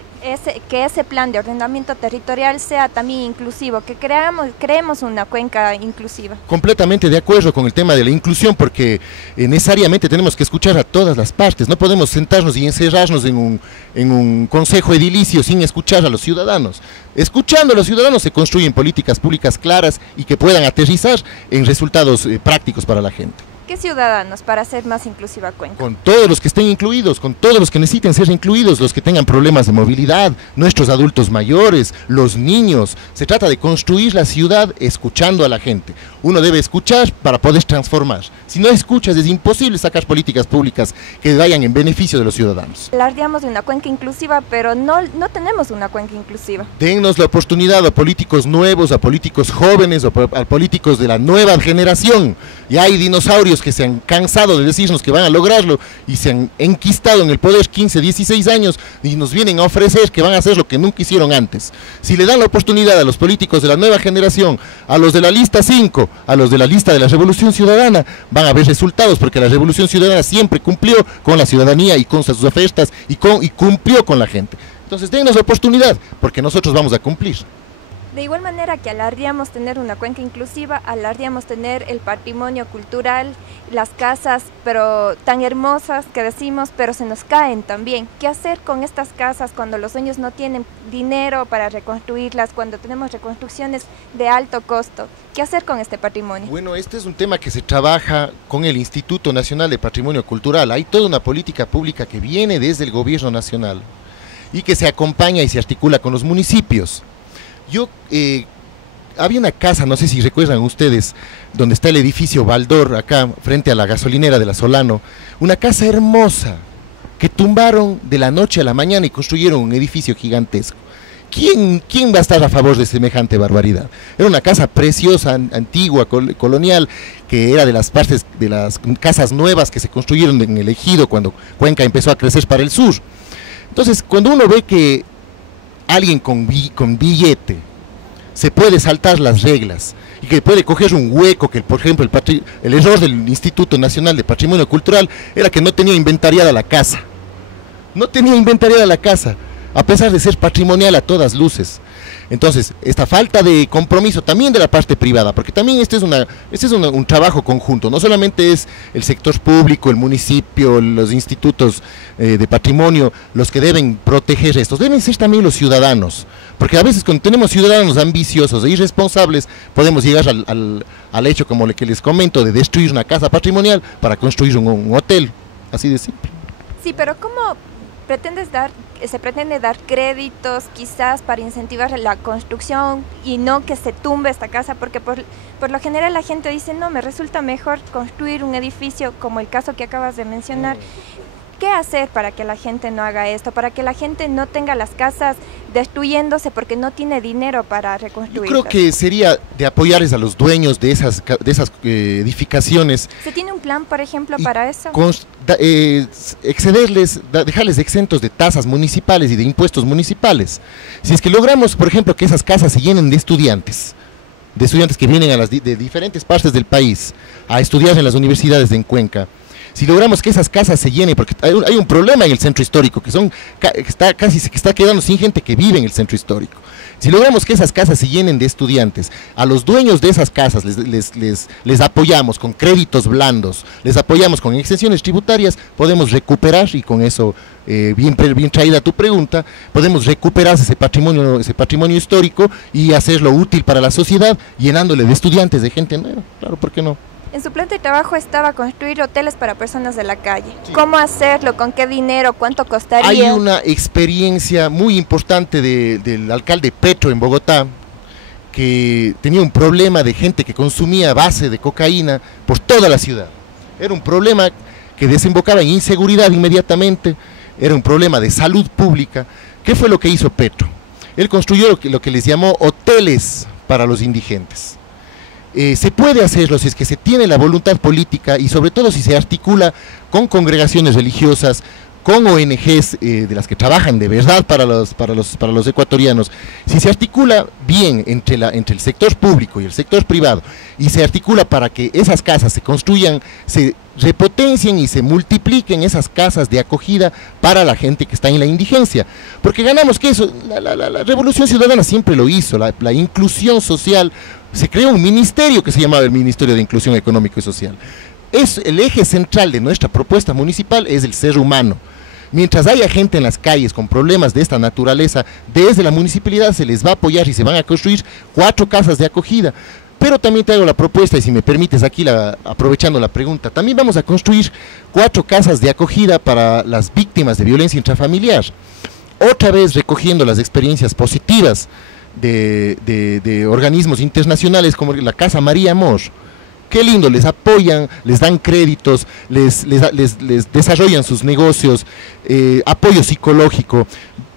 que ese plan de ordenamiento territorial sea también inclusivo, que creemos una cuenca inclusiva? Completamente de acuerdo con el tema de la inclusión, porque necesariamente tenemos que escuchar a todas las partes. No podemos sentarnos y encerrarnos en un consejo edilicio sin escuchar a los ciudadanos. Escuchando a los ciudadanos se construyen políticas públicas claras y que puedan aterrizar en resultados prácticos para la gente. ¿Qué ciudadanos para hacer más inclusiva Cuenca? Con todos los que estén incluidos, con todos los que necesiten ser incluidos, los que tengan problemas de movilidad, nuestros adultos mayores, los niños. Se trata de construir la ciudad escuchando a la gente. Uno debe escuchar para poder transformar. Si no escuchas es imposible sacar políticas públicas que vayan en beneficio de los ciudadanos. Alardeamos de una cuenca inclusiva, pero no tenemos una cuenca inclusiva. Dennos la oportunidad a políticos nuevos, a políticos jóvenes, a políticos de la nueva generación. Ya hay dinosaurios que se han cansado de decirnos que van a lograrlo y se han enquistado en el poder 15, 16 años y nos vienen a ofrecer que van a hacer lo que nunca hicieron antes. Si le dan la oportunidad a los políticos de la nueva generación, a los de la lista 5, a los de la lista de la Revolución Ciudadana, van a ver resultados, porque la Revolución Ciudadana siempre cumplió con la ciudadanía y con sus ofertas y cumplió con la gente. Entonces dennos la oportunidad, porque nosotros vamos a cumplir. De igual manera que alardeamos tener una cuenca inclusiva, alardeamos tener el patrimonio cultural, las casas, pero tan hermosas que decimos, pero se nos caen también. ¿Qué hacer con estas casas cuando los dueños no tienen dinero para reconstruirlas, cuando tenemos reconstrucciones de alto costo? ¿Qué hacer con este patrimonio? Bueno, este es un tema que se trabaja con el Instituto Nacional de Patrimonio Cultural. Hay toda una política pública que viene desde el gobierno nacional y que se acompaña y se articula con los municipios. Había una casa, no sé si recuerdan ustedes, donde está el edificio Baldor, acá frente a la gasolinera de la Solano, una casa hermosa, que tumbaron de la noche a la mañana y construyeron un edificio gigantesco. ¿Quién va a estar a favor de semejante barbaridad? Era una casa preciosa, antigua, colonial, que era de las casas nuevas que se construyeron en el ejido cuando Cuenca empezó a crecer para el sur. Entonces, cuando uno ve que alguien con billete se puede saltar las reglas y que puede coger un hueco, que por ejemplo el error del Instituto Nacional de Patrimonio Cultural era que no tenía inventariada la casa. No tenía inventariada la casa, a pesar de ser patrimonial a todas luces. Entonces, esta falta de compromiso también de la parte privada, porque también este es un trabajo conjunto, no solamente es el sector público, el municipio, los institutos de patrimonio los que deben proteger estos, deben ser también los ciudadanos, porque a veces cuando tenemos ciudadanos ambiciosos e irresponsables, podemos llegar al hecho, como el que les comento, de destruir una casa patrimonial para construir un hotel, así de simple. Sí, pero ¿cómo se pretende dar créditos quizás para incentivar la construcción y no que se tumbe esta casa? Porque por lo general la gente dice, no, me resulta mejor construir un edificio como el caso que acabas de mencionar. ¿Qué hacer para que la gente no haga esto? Para que la gente no tenga las casas destruyéndose porque no tiene dinero para reconstruirlas. Yo creo que sería de apoyarles a los dueños de esas edificaciones. ¿Se tiene un plan, por ejemplo, para eso? Dejarles exentos de tasas municipales y de impuestos municipales. Si es que logramos, por ejemplo, que esas casas se llenen de estudiantes que vienen de diferentes partes del país a estudiar en las universidades de Cuenca. Si logramos que esas casas se llenen, porque hay un problema en el centro histórico, que está quedando sin gente que vive en el centro histórico. Si logramos que esas casas se llenen de estudiantes, a los dueños de esas casas les apoyamos con créditos blandos, les apoyamos con exenciones tributarias, podemos recuperar, y con eso, bien traída tu pregunta, podemos recuperar ese patrimonio histórico y hacerlo útil para la sociedad, llenándole de estudiantes, de gente nueva. Claro, ¿por qué no? En su plan de trabajo estaba construir hoteles para personas de la calle. Sí. ¿Cómo hacerlo? ¿Con qué dinero? ¿Cuánto costaría? Hay una experiencia muy importante del alcalde Petro en Bogotá, que tenía un problema de gente que consumía base de cocaína por toda la ciudad. Era un problema que desembocaba en inseguridad inmediatamente, era un problema de salud pública. ¿Qué fue lo que hizo Petro? Él construyó lo que les llamó hoteles para los indigentes. Se puede hacerlo si es que se tiene la voluntad política y sobre todo si se articula con congregaciones religiosas, con ONGs de las que trabajan de verdad para los ecuatorianos. Si se articula bien entre el sector público y el sector privado y se articula para que esas casas se construyan, se repotencien y se multipliquen esas casas de acogida para la gente que está en la indigencia, porque ganamos que eso, la Revolución Ciudadana siempre lo hizo, la inclusión social. Se creó un ministerio que se llamaba el Ministerio de Inclusión Económica y Social. Es el eje central de nuestra propuesta municipal, es el ser humano. Mientras haya gente en las calles con problemas de esta naturaleza, desde la municipalidad se les va a apoyar y se van a construir 4 casas de acogida. Pero también te hago la propuesta, y si me permites aquí, aprovechando la pregunta, también vamos a construir 4 casas de acogida para las víctimas de violencia intrafamiliar. Otra vez recogiendo las experiencias positivas de organismos internacionales como la Casa María Amor. Qué lindo, les apoyan, les dan créditos, les desarrollan sus negocios, apoyo psicológico.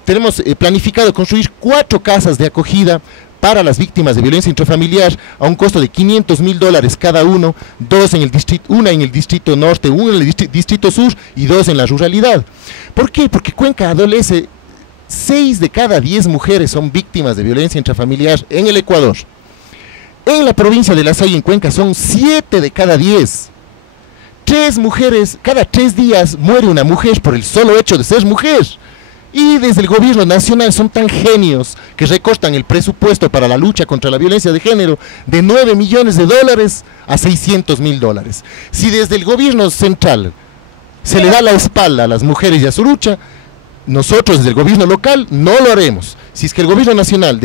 Tenemos planificado construir 4 casas de acogida para las víctimas de violencia intrafamiliar a un costo de $500,000 cada uno, una en el distrito norte, una en el distrito sur y 2 en la ruralidad. ¿Por qué? Porque Cuenca adolece, 6 de cada 10 mujeres son víctimas de violencia intrafamiliar en el Ecuador. En la provincia de La Salle, en Cuenca, son 7 de cada 10. 3 mujeres, cada 3 días muere una mujer por el solo hecho de ser mujer. Y desde el gobierno nacional son tan genios que recortan el presupuesto para la lucha contra la violencia de género de $9 millones a $600,000. Si desde el gobierno central se le da la espalda a las mujeres y a su lucha, nosotros desde el gobierno local no lo haremos. Si es que el gobierno nacional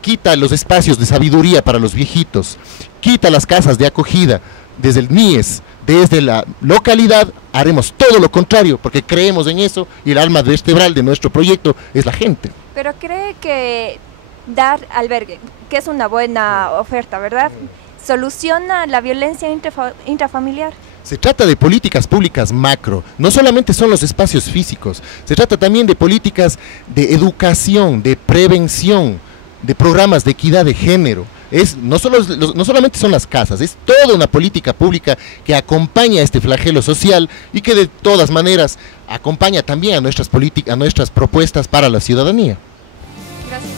quita los espacios de sabiduría para los viejitos, quita las casas de acogida desde el MIES, desde la localidad, haremos todo lo contrario, porque creemos en eso y el alma vertebral de nuestro proyecto es la gente. Pero cree que dar albergue, que es una buena oferta, ¿verdad?, ¿soluciona la violencia intrafamiliar? Se trata de políticas públicas macro, no solamente son los espacios físicos, se trata también de políticas de educación, de prevención, de programas de equidad de género. No solamente son las casas, es toda una política pública que acompaña a este flagelo social y que de todas maneras acompaña también a nuestras propuestas para la ciudadanía. Gracias.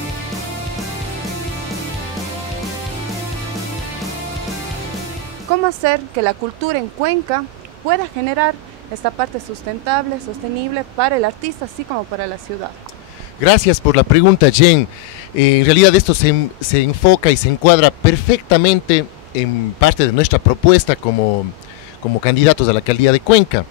¿Cómo hacer que la cultura en Cuenca pueda generar esta parte sustentable, sostenible para el artista, así como para la ciudad? Gracias por la pregunta, Jen. En realidad esto se enfoca y se encuadra perfectamente en parte de nuestra propuesta como candidatos a la alcaldía de Cuenca.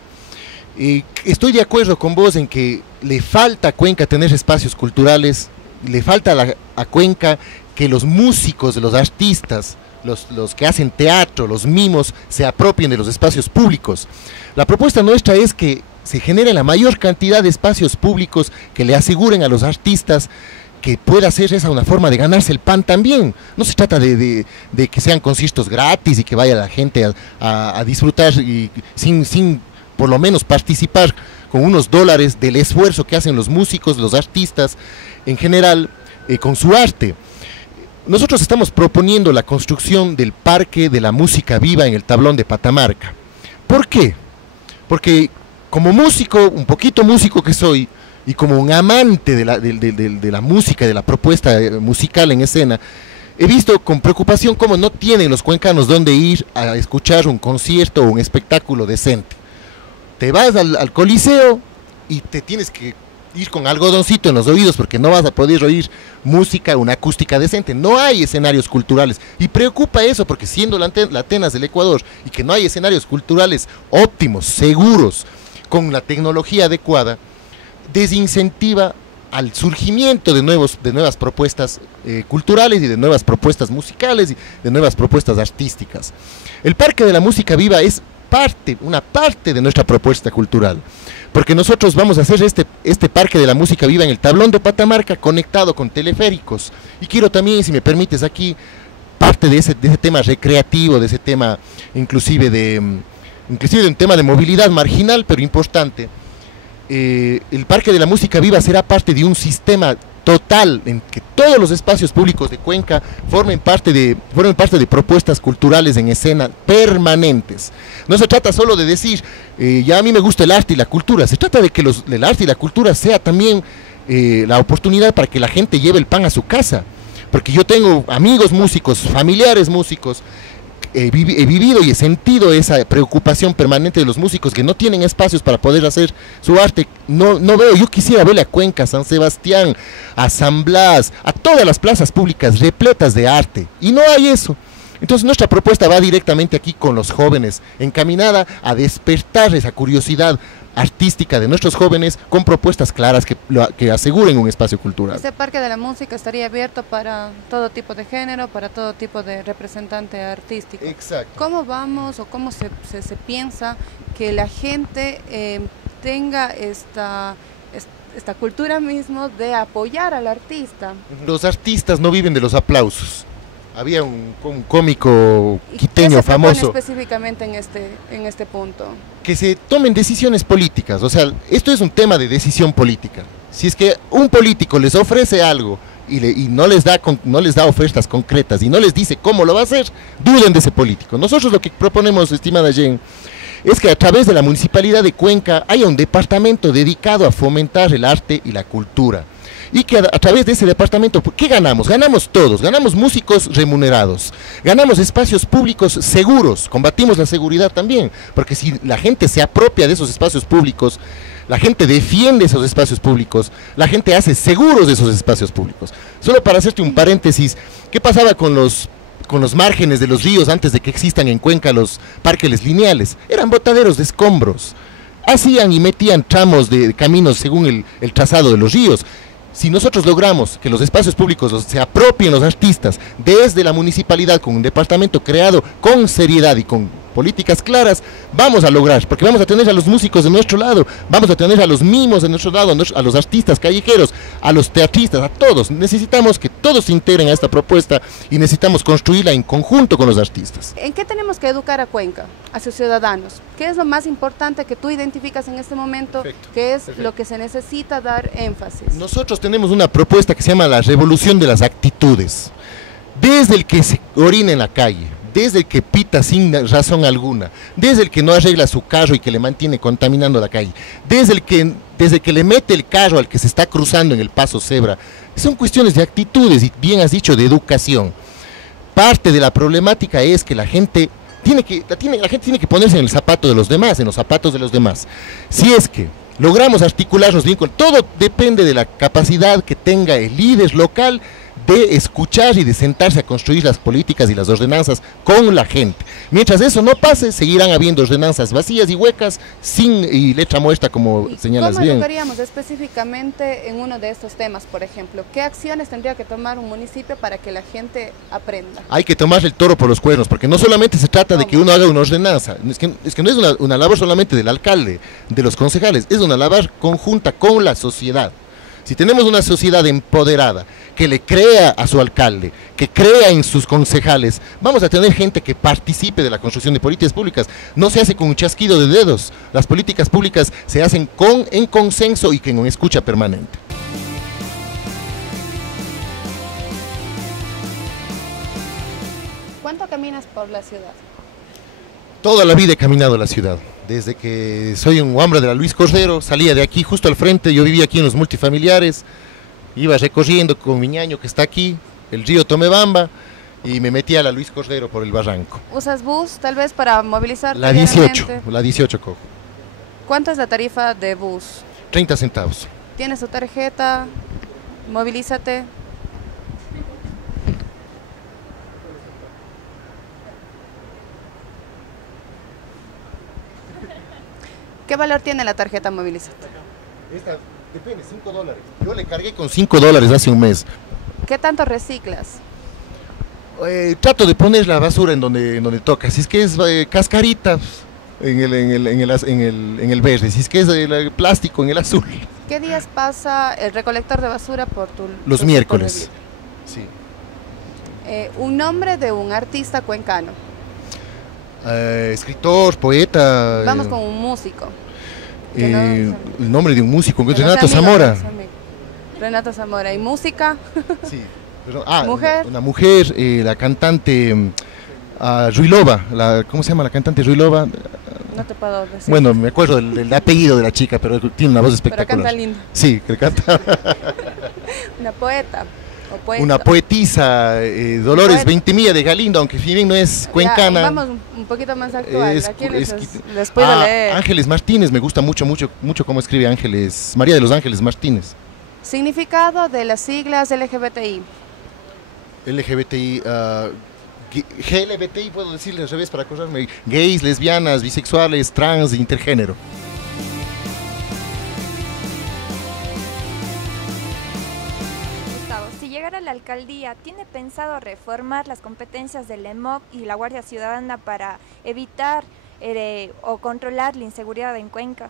Estoy de acuerdo con vos en que le falta a Cuenca tener espacios culturales, le falta a Cuenca que los músicos, los artistas, los que hacen teatro, los mimos, se apropien de los espacios públicos. La propuesta nuestra es que se genere la mayor cantidad de espacios públicos que le aseguren a los artistas que pueda ser esa una forma de ganarse el pan también. No se trata de que sean conciertos gratis y que vaya la gente a disfrutar y sin por lo menos participar con unos dólares del esfuerzo que hacen los músicos, los artistas en general con su arte. Nosotros estamos proponiendo la construcción del Parque de la Música Viva en el Tablón de Patamarca. ¿Por qué? Porque como músico, un poquito músico que soy, y como un amante de la música, de la propuesta musical en escena, he visto con preocupación cómo no tienen los cuencanos dónde ir a escuchar un concierto o un espectáculo decente. Te vas al Coliseo y te tienes que ir con algodoncito en los oídos porque no vas a poder oír música, una acústica decente. No hay escenarios culturales y preocupa eso porque siendo la Atenas del Ecuador y que no hay escenarios culturales óptimos, seguros, con la tecnología adecuada, desincentiva al surgimiento de nuevas propuestas culturales y de nuevas propuestas musicales y de nuevas propuestas artísticas. El Parque de la Música Viva es una parte de nuestra propuesta cultural, porque nosotros vamos a hacer este Parque de la Música Viva en el Tablón de Patamarca, conectado con teleféricos. Y quiero también, si me permites aquí, parte de ese tema recreativo, de ese tema inclusive de un tema de movilidad marginal, pero importante. El Parque de la Música Viva será parte de un sistema total en que todos los espacios públicos de Cuenca formen parte de propuestas culturales en escena permanentes. No se trata solo de decir, ya a mí me gusta el arte y la cultura, se trata de que el arte y la cultura sea también la oportunidad para que la gente lleve el pan a su casa, porque yo tengo amigos músicos, familiares músicos. He vivido y he sentido esa preocupación permanente de los músicos que no tienen espacios para poder hacer su arte. No veo, yo quisiera verle a Cuenca, a San Sebastián, a San Blas, a todas las plazas públicas repletas de arte, y no hay eso. Entonces nuestra propuesta va directamente aquí con los jóvenes, encaminada a despertar esa curiosidad artística de nuestros jóvenes con propuestas claras que aseguren un espacio cultural. Este Parque de la Música estaría abierto para todo tipo de género, para todo tipo de representante artístico. Exacto. ¿Cómo vamos o cómo se piensa que la gente tenga esta cultura mismo de apoyar al artista? Los artistas no viven de los aplausos. Había un cómico quiteño famoso. Específicamente en este punto? Que se tomen decisiones políticas, o sea, esto es un tema de decisión política. Si es que un político les ofrece algo y no les da ofertas concretas y no les dice cómo lo va a hacer, duden de ese político. Nosotros lo que proponemos, estimada Jen, es que a través de la Municipalidad de Cuenca haya un departamento dedicado a fomentar el arte y la cultura. Y que a través de ese departamento, ¿qué ganamos? Ganamos todos, ganamos músicos remunerados, ganamos espacios públicos seguros, combatimos la seguridad también, porque si la gente se apropia de esos espacios públicos, la gente defiende esos espacios públicos, la gente hace seguros de esos espacios públicos. Solo para hacerte un paréntesis, ¿qué pasaba con los márgenes de los ríos antes de que existan en Cuenca los parques lineales? Eran botaderos de escombros, hacían y metían tramos de caminos según el trazado de los ríos. Si nosotros logramos que los espacios públicos se apropien los artistas desde la municipalidad con un departamento creado con seriedad y con políticas claras, vamos a lograr, porque vamos a tener a los músicos de nuestro lado, vamos a tener a los mimos de nuestro lado, a los artistas callejeros, a los teatristas, a todos. Necesitamos que todos se integren a esta propuesta y necesitamos construirla en conjunto con los artistas. ¿En qué tenemos que educar a Cuenca, a sus ciudadanos? ¿Qué es lo más importante que tú identificas en este momento? ¿Qué es lo que se necesita dar énfasis? Nosotros tenemos una propuesta que se llama la revolución de las actitudes. Desde el que se orina en la calle, desde el que pita sin razón alguna, desde el que no arregla su carro y que le mantiene contaminando la calle, desde el que le mete el carro al que se está cruzando en el paso cebra. Son cuestiones de actitudes y, bien has dicho, de educación. Parte de la problemática es que la gente tiene que ponerse en el zapato de los demás, en los zapatos de los demás. Si es que logramos articularnos bien, todo depende de la capacidad que tenga el líder local de escuchar y de sentarse a construir las políticas y las ordenanzas con la gente. Mientras eso no pase, seguirán habiendo ordenanzas vacías y huecas, y letra muerta, como señalas bien. ¿Cómo educaríamos específicamente en uno de estos temas, por ejemplo? ¿Qué acciones tendría que tomar un municipio para que la gente aprenda? Hay que tomar el toro por los cuernos, porque no solamente se trata de que uno haga una ordenanza, es que no es una labor solamente del alcalde, de los concejales, es una labor conjunta con la sociedad. Si tenemos una sociedad empoderada, que le crea a su alcalde, que crea en sus concejales, vamos a tener gente que participe de la construcción de políticas públicas. No se hace con un chasquido de dedos, las políticas públicas se hacen en consenso y con escucha permanente. ¿Cuánto caminas por la ciudad? Toda la vida he caminado la ciudad. Desde que soy un hombre de la Luis Cordero, salía de aquí justo al frente, yo vivía aquí en los multifamiliares, iba recorriendo con mi ñaño que está aquí, el río Tomebamba, y me metía a la Luis Cordero por el barranco. ¿Usas bus tal vez para movilizarte? La 18 cojo. ¿Cuánto es la tarifa de bus? 30 centavos. ¿Tienes tu tarjeta? Movilízate. ¿Qué valor tiene la tarjeta Movilízate? Depende, $5. Yo le cargué con $5 hace un mes. ¿Qué tanto reciclas? Trato de poner la basura en donde toca. Si es que es cascarita, en el verde. Si es que es el plástico, en el azul. ¿Qué días pasa el recolector de basura por tu... Los miércoles. Sí. Un nombre de un artista cuencano. Escritor, poeta. Vamos con un músico. El nombre de un músico, Renato amigo, Zamora. Renato Zamora. ¿Y música? Sí. ¿Mujer? Una mujer, la cantante Ruilova. ¿Cómo se llama la cantante Ruilova? No te puedo decir. Bueno, me acuerdo del apellido de la chica, pero tiene una voz espectacular. Pero canta lindo. Sí, que canta. Una poeta. O poeta. Una poetisa, Dolores Ventimilla de Galindo, aunque si bien no es cuencana. Ya, vamos un poquito más actual. ¿A quién les puedo leer? Ángeles Martínez, me gusta mucho cómo escribe Ángeles, María de los Ángeles Martínez. Significado de las siglas LGBTI. LGBTI, GLBTI puedo decirle al revés para acordarme, gays, lesbianas, bisexuales, trans, intergénero. Gustavo, si llegara a la alcaldía, ¿tiene pensado reformar las competencias del EMOB y la Guardia Ciudadana para evitar o controlar la inseguridad en Cuenca?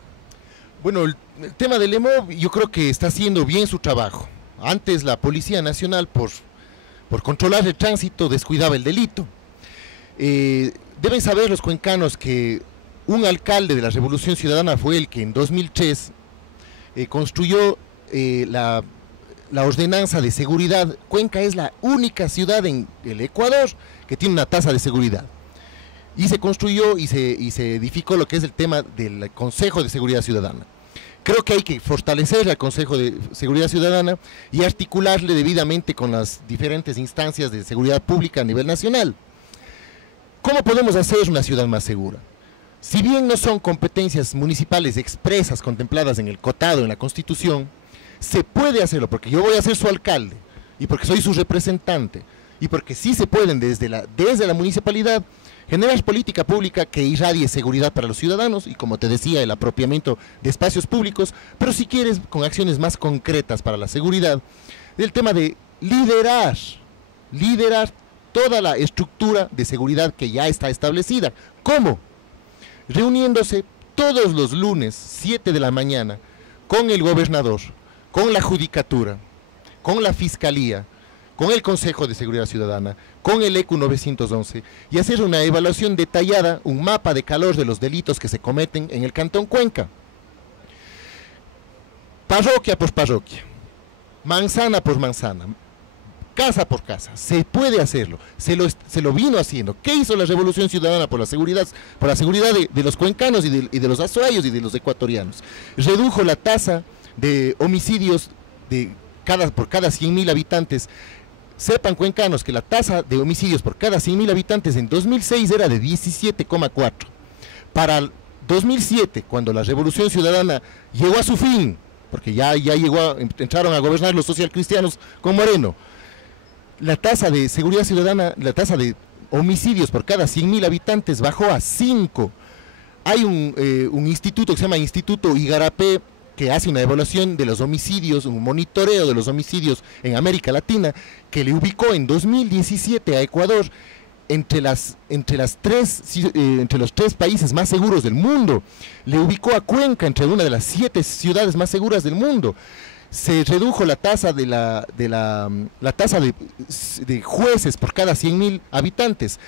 Bueno, el tema del EMOB yo creo que está haciendo bien su trabajo. Antes la Policía Nacional, por controlar el tránsito, descuidaba el delito. Deben saber los cuencanos que un alcalde de la Revolución Ciudadana fue el que en 2003 construyó la ordenanza de seguridad. Cuenca es la única ciudad en el Ecuador que tiene una tasa de seguridad. Y se construyó y se edificó lo que es el tema del Consejo de Seguridad Ciudadana. Creo que hay que fortalecer al Consejo de Seguridad Ciudadana y articularle debidamente con las diferentes instancias de seguridad pública a nivel nacional. ¿Cómo podemos hacer una ciudad más segura? Si bien no son competencias municipales expresas contempladas en el Cotado, en la Constitución, se puede hacerlo porque yo voy a ser su alcalde y porque soy su representante y porque sí se pueden desde la municipalidad generar política pública que irradie seguridad para los ciudadanos y, como te decía, el apropiamiento de espacios públicos, pero si quieres con acciones más concretas para la seguridad, el tema de liderar toda la estructura de seguridad que ya está establecida. ¿Cómo? Reuniéndose todos los lunes, 7 de la mañana, con el gobernador, con la judicatura, con la fiscalía, con el Consejo de Seguridad Ciudadana, con el ECU 911 y hacer una evaluación detallada, un mapa de calor de los delitos que se cometen en el Cantón Cuenca. Parroquia por parroquia, manzana por manzana, casa por casa, se puede hacerlo, se lo vino haciendo. ¿Qué hizo la Revolución Ciudadana por la seguridad de los cuencanos y de los azuayos y de los ecuatorianos? Redujo la tasa de homicidios por cada 100.000 habitantes. Sepan, cuencanos, que la tasa de homicidios por cada 100.000 habitantes en 2006 era de 17,4. Para 2007, cuando la Revolución Ciudadana llegó a su fin, porque ya entraron a gobernar los socialcristianos con Moreno, la tasa de seguridad ciudadana, la tasa de homicidios por cada 100.000 habitantes bajó a 5. Hay un instituto que se llama Instituto Igarapé, que hace una evaluación de los homicidios, un monitoreo de los homicidios en América Latina, que le ubicó en 2017 a Ecuador entre los 3 países más seguros del mundo. Le ubicó a Cuenca entre una de las 7 ciudades más seguras del mundo. Se redujo la tasa de jueces por cada 100.000 habitantes.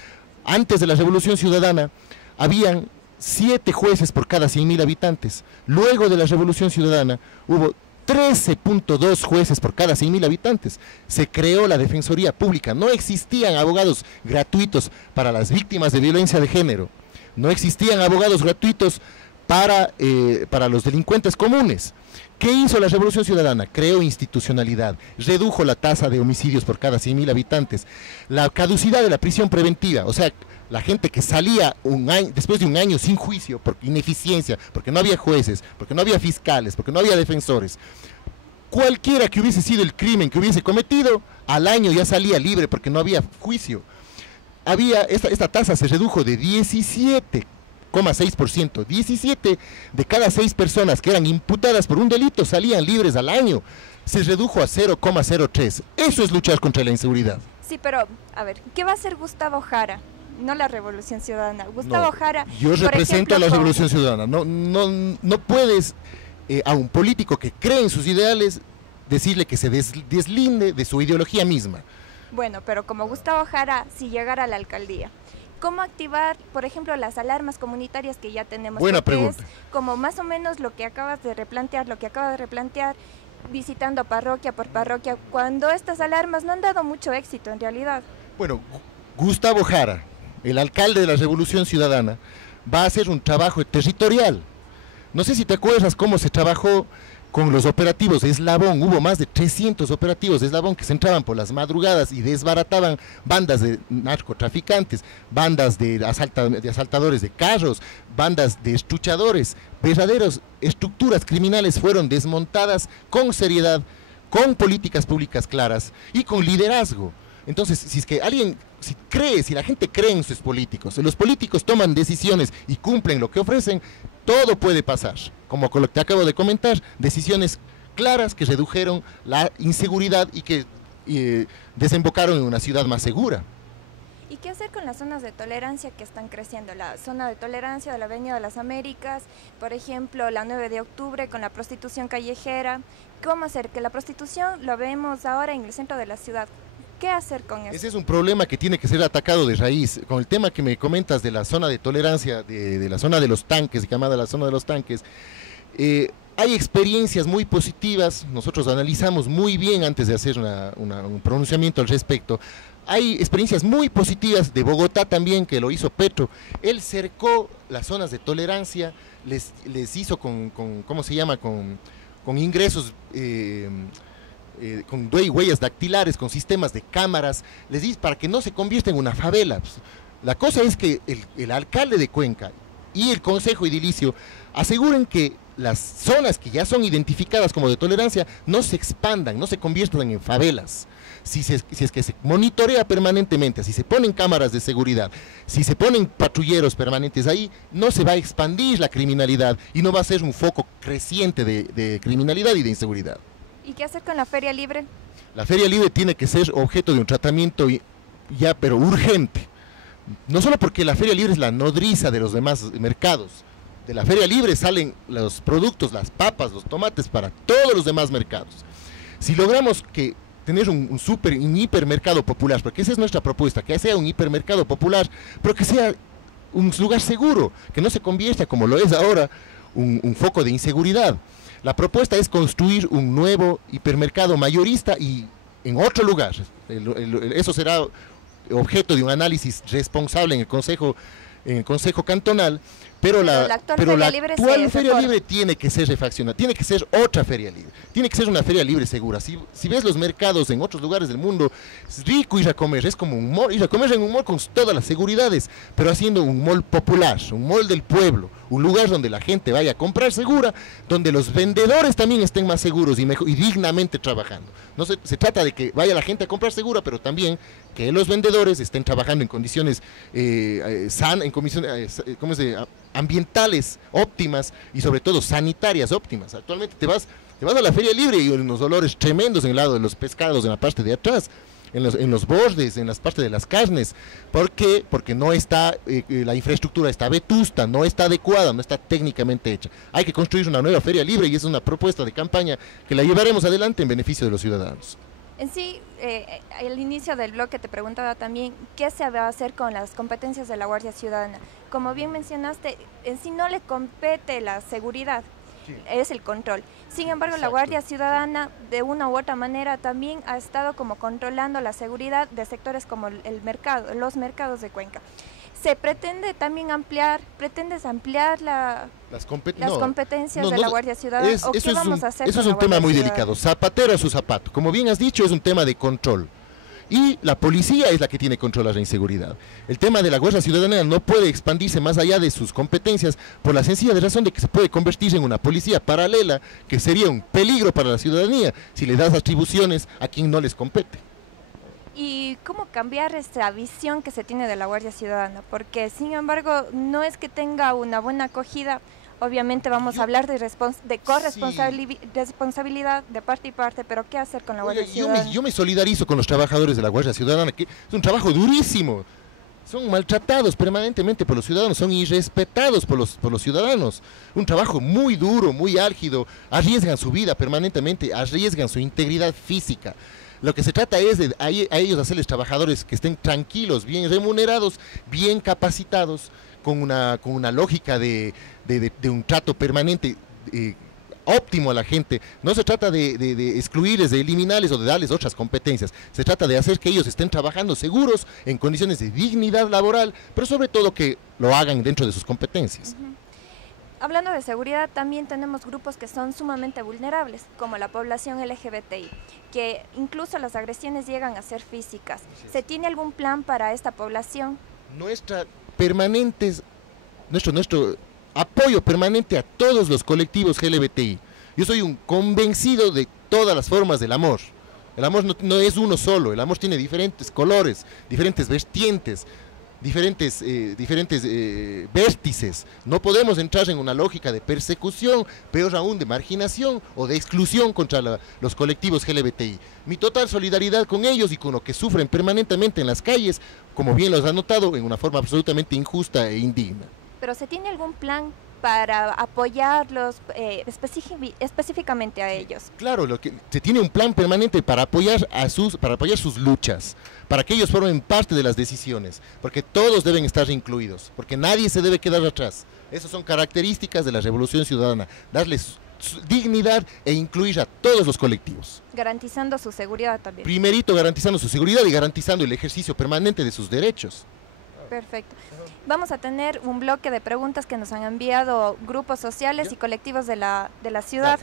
Antes de la Revolución Ciudadana habían 7 jueces por cada 100.000 habitantes. Luego de la Revolución Ciudadana hubo 13.2 jueces por cada 100.000 habitantes. Se creó la Defensoría Pública. No existían abogados gratuitos para las víctimas de violencia de género. No existían abogados gratuitos para los delincuentes comunes. ¿Qué hizo la Revolución Ciudadana? Creó institucionalidad, redujo la tasa de homicidios por cada 100.000 habitantes, la caducidad de la prisión preventiva, o sea, la gente que salía después de un año sin juicio por ineficiencia, porque no había jueces, porque no había fiscales, porque no había defensores. Cualquiera que hubiese sido el crimen que hubiese cometido, al año ya salía libre porque no había juicio. Esta tasa se redujo de 17,4 0,6%. 17 de cada 6 personas que eran imputadas por un delito salían libres al año. Se redujo a 0,03. Eso es luchar contra la inseguridad. Sí, pero, a ver, ¿qué va a hacer Gustavo Jara? No la Revolución Ciudadana. Gustavo Jara... Yo represento a la Revolución Ciudadana. No puedes a un político que cree en sus ideales decirle que se deslinde de su ideología misma. Bueno, pero como Gustavo Jara, si llegara a la alcaldía, ¿cómo activar, por ejemplo, las alarmas comunitarias que ya tenemos? Buena pregunta. Es como más o menos lo que acaba de replantear, visitando parroquia por parroquia, cuando estas alarmas no han dado mucho éxito en realidad. Bueno, Gustavo Jara, el alcalde de la Revolución Ciudadana, va a hacer un trabajo territorial. No sé si te acuerdas cómo se trabajó con los operativos de Eslabón. Hubo más de 300 operativos de Eslabón que se entraban por las madrugadas y desbarataban bandas de narcotraficantes, bandas de asaltadores de carros, bandas de estruchadores. Verdaderas estructuras criminales fueron desmontadas con seriedad, con políticas públicas claras y con liderazgo. Entonces, si la gente cree en sus políticos, si los políticos toman decisiones y cumplen lo que ofrecen, todo puede pasar. Como lo que te acabo de comentar, decisiones claras que redujeron la inseguridad y que desembocaron en una ciudad más segura. ¿Y qué hacer con las zonas de tolerancia que están creciendo? La zona de tolerancia de la Avenida de las Américas, por ejemplo, la 9 de octubre con la prostitución callejera. ¿Cómo hacer? Que la prostitución lo vemos ahora en el centro de la ciudad. ¿Qué hacer con eso? Ese es un problema que tiene que ser atacado de raíz. Con el tema que me comentas de la zona de tolerancia, de la zona de los tanques, llamada la zona de los tanques, hay experiencias muy positivas. Nosotros analizamos muy bien antes de hacer un pronunciamiento al respecto. Hay experiencias muy positivas de Bogotá también, que lo hizo Petro. Él cercó las zonas de tolerancia, les hizo ¿cómo se llama? Con ingresos, con huellas dactilares, con sistemas de cámaras, les dice para que no se convierta en una favela. La cosa es que el alcalde de Cuenca y el Consejo Edilicio aseguren que las zonas que ya son identificadas como de tolerancia no se expandan, no se conviertan en favelas. Si es que se monitorea permanentemente, si se ponen cámaras de seguridad, si se ponen patrulleros permanentes ahí, no se va a expandir la criminalidad y no va a ser un foco creciente de criminalidad y de inseguridad. ¿Y qué hacer con la feria libre? La feria libre tiene que ser objeto de un tratamiento ya, pero urgente. No solo porque la feria libre es la nodriza de los demás mercados. De la feria libre salen los productos, las papas, los tomates para todos los demás mercados. Si logramos tener un hipermercado popular, porque esa es nuestra propuesta, que sea un hipermercado popular, pero que sea un lugar seguro, que no se convierta, como lo es ahora, un foco de inseguridad. La propuesta es construir un nuevo hipermercado mayorista y en otro lugar. Eso será objeto de un análisis responsable en el Consejo Cantonal, pero la actual feria libre tiene que ser refaccionada, tiene que ser otra feria libre, tiene que ser una feria libre segura. Si ves los mercados en otros lugares del mundo, es rico ir a comer, es como un mall, ir a comer en un mall con todas las seguridades, pero haciendo un mall popular, un mall del pueblo, un lugar donde la gente vaya a comprar segura, donde los vendedores también estén más seguros y dignamente trabajando. No se trata de que vaya la gente a comprar segura, pero también que los vendedores estén trabajando en condiciones sanas, en condiciones ambientales óptimas y sobre todo sanitarias óptimas. Actualmente te vas a la feria libre y unos olores tremendos en el lado de los pescados, en la parte de atrás, en los bordes, en las partes de las carnes. ¿Por qué? Porque no está, la infraestructura está vetusta, no está adecuada, no está técnicamente hecha. Hay que construir una nueva feria libre y es una propuesta de campaña que la llevaremos adelante en beneficio de los ciudadanos. En sí, al inicio del bloque te preguntaba también qué se va a hacer con las competencias de la Guardia Ciudadana. Como bien mencionaste, en sí no le compete la seguridad, sí, es el control. Sin embargo, exacto, la Guardia Ciudadana de una u otra manera también ha estado como controlando la seguridad de sectores como los mercados de Cuenca. ¿Se pretende también ampliar las competencias de la Guardia Ciudadana? ¿O qué vamos a hacer? Eso es un tema muy delicado. Zapatero a su zapato. Como bien has dicho, es un tema de control. Y la policía es la que tiene que controlar la inseguridad. El tema de la Guardia Ciudadana no puede expandirse más allá de sus competencias por la sencilla razón de que se puede convertirse en una policía paralela, que sería un peligro para la ciudadanía si le das atribuciones a quien no les compete. ¿Y cómo cambiar esa visión que se tiene de la Guardia Ciudadana? Porque, sin embargo, no es que tenga una buena acogida. Obviamente vamos a hablar de corresponsabilidad de parte y parte, pero ¿qué hacer con la Guardia Ciudadana? Yo me solidarizo con los trabajadores de la Guardia Ciudadana, que es un trabajo durísimo. Son maltratados permanentemente por los ciudadanos, son irrespetados por los ciudadanos. Un trabajo muy duro, muy álgido, arriesgan su vida permanentemente, arriesgan su integridad física. Lo que se trata es de a ellos hacerles trabajadores que estén tranquilos, bien remunerados, bien capacitados, con una lógica de un trato permanente óptimo a la gente. No se trata de excluirles, de eliminarles o de darles otras competencias. Se trata de hacer que ellos estén trabajando seguros, en condiciones de dignidad laboral, pero sobre todo que lo hagan dentro de sus competencias. Hablando de seguridad, también tenemos grupos que son sumamente vulnerables, como la población LGBTI, que incluso las agresiones llegan a ser físicas. ¿Se tiene algún plan para esta población? Nuestro apoyo permanente a todos los colectivos LGBTI. Yo soy un convencido de todas las formas del amor. El amor no es uno solo, el amor tiene diferentes colores, diferentes vertientes, diferentes vértices. No podemos entrar en una lógica de persecución, peor aún de marginación o de exclusión contra los colectivos LGBTI. Mi total solidaridad con ellos y con lo que sufren permanentemente en las calles, como bien los han notado, en una forma absolutamente injusta e indigna. ¿Pero se tiene algún plan para apoyarlos específicamente a ellos? Claro, se tiene un plan permanente para apoyar sus luchas, para que ellos formen parte de las decisiones, porque todos deben estar incluidos, porque nadie se debe quedar atrás. Esas son características de la Revolución Ciudadana, darles dignidad e incluir a todos los colectivos. Garantizando su seguridad también. Primerito garantizando su seguridad y garantizando el ejercicio permanente de sus derechos. Perfecto. Vamos a tener un bloque de preguntas que nos han enviado grupos sociales y colectivos de la ciudad.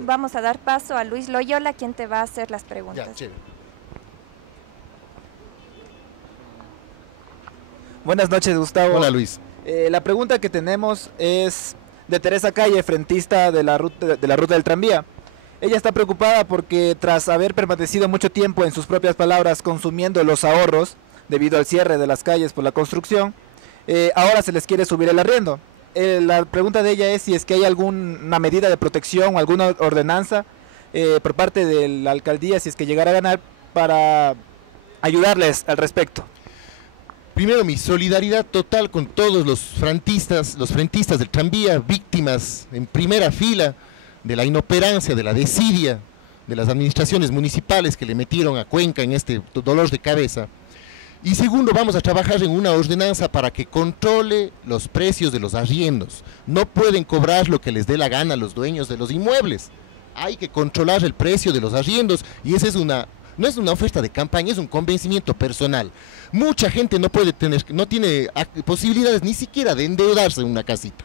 Vamos a dar paso a Luis Loyola, quien te va a hacer las preguntas. Buenas noches, Gustavo. Hola, Luis. La pregunta que tenemos es de Teresa Calle, frentista de la ruta del tranvía. Ella está preocupada porque tras haber permanecido mucho tiempo, en sus propias palabras, consumiendo los ahorros debido al cierre de las calles por la construcción, ahora se les quiere subir el arriendo. La pregunta de ella es si es que hay alguna medida de protección o alguna ordenanza por parte de la alcaldía, si es que llegara a ganar, para ayudarles al respecto. Primero, mi solidaridad total con todos los frentistas del tranvía, víctimas en primera fila de la inoperancia, de la desidia de las administraciones municipales que le metieron a Cuenca en este dolor de cabeza. Y segundo, vamos a trabajar en una ordenanza para que controle los precios de los arriendos. No pueden cobrar lo que les dé la gana a los dueños de los inmuebles. Hay que controlar el precio de los arriendos y esa no es una oferta de campaña, es un convencimiento personal. Mucha gente no tiene posibilidades ni siquiera de endeudarse en una casita.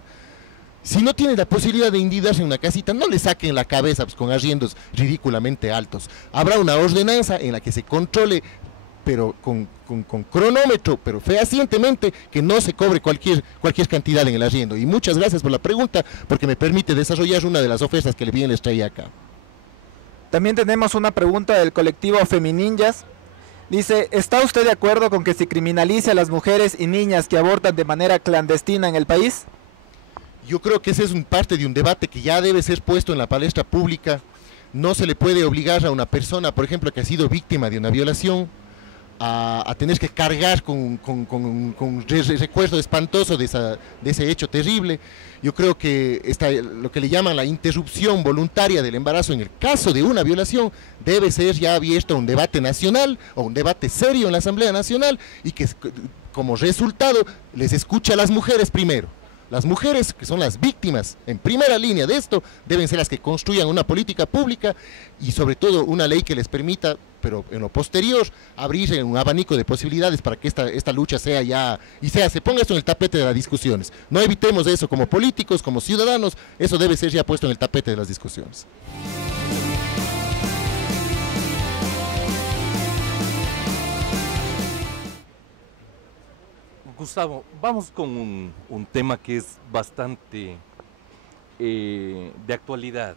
Si no tiene la posibilidad de endeudarse en una casita, no le saquen la cabeza con arriendos ridículamente altos. Habrá una ordenanza en la que se controle, pero con cronómetro, pero fehacientemente, que no se cobre cualquier cantidad en el arriendo. Y muchas gracias por la pregunta, porque me permite desarrollar una de las ofertas que bien les traía acá. También tenemos una pregunta del colectivo Femininjas. Dice, ¿está usted de acuerdo con que se criminalice a las mujeres y niñas que abortan de manera clandestina en el país? Yo creo que ese es parte de un debate que ya debe ser puesto en la palestra pública. No se le puede obligar a una persona, por ejemplo, que ha sido víctima de una violación, a tener que cargar con recuerdo espantoso de ese hecho terrible. Yo creo que lo que le llaman la interrupción voluntaria del embarazo en el caso de una violación debe ser ya abierto a un debate nacional o un debate serio en la Asamblea Nacional y que como resultado les escuche a las mujeres primero. Las mujeres, que son las víctimas en primera línea de esto, deben ser las que construyan una política pública y sobre todo una ley que les permita, pero en lo posterior, abrir un abanico de posibilidades para que esta lucha se ponga esto en el tapete de las discusiones. No evitemos eso como políticos, como ciudadanos, eso debe ser ya puesto en el tapete de las discusiones. Gustavo, vamos con un tema que es bastante de actualidad,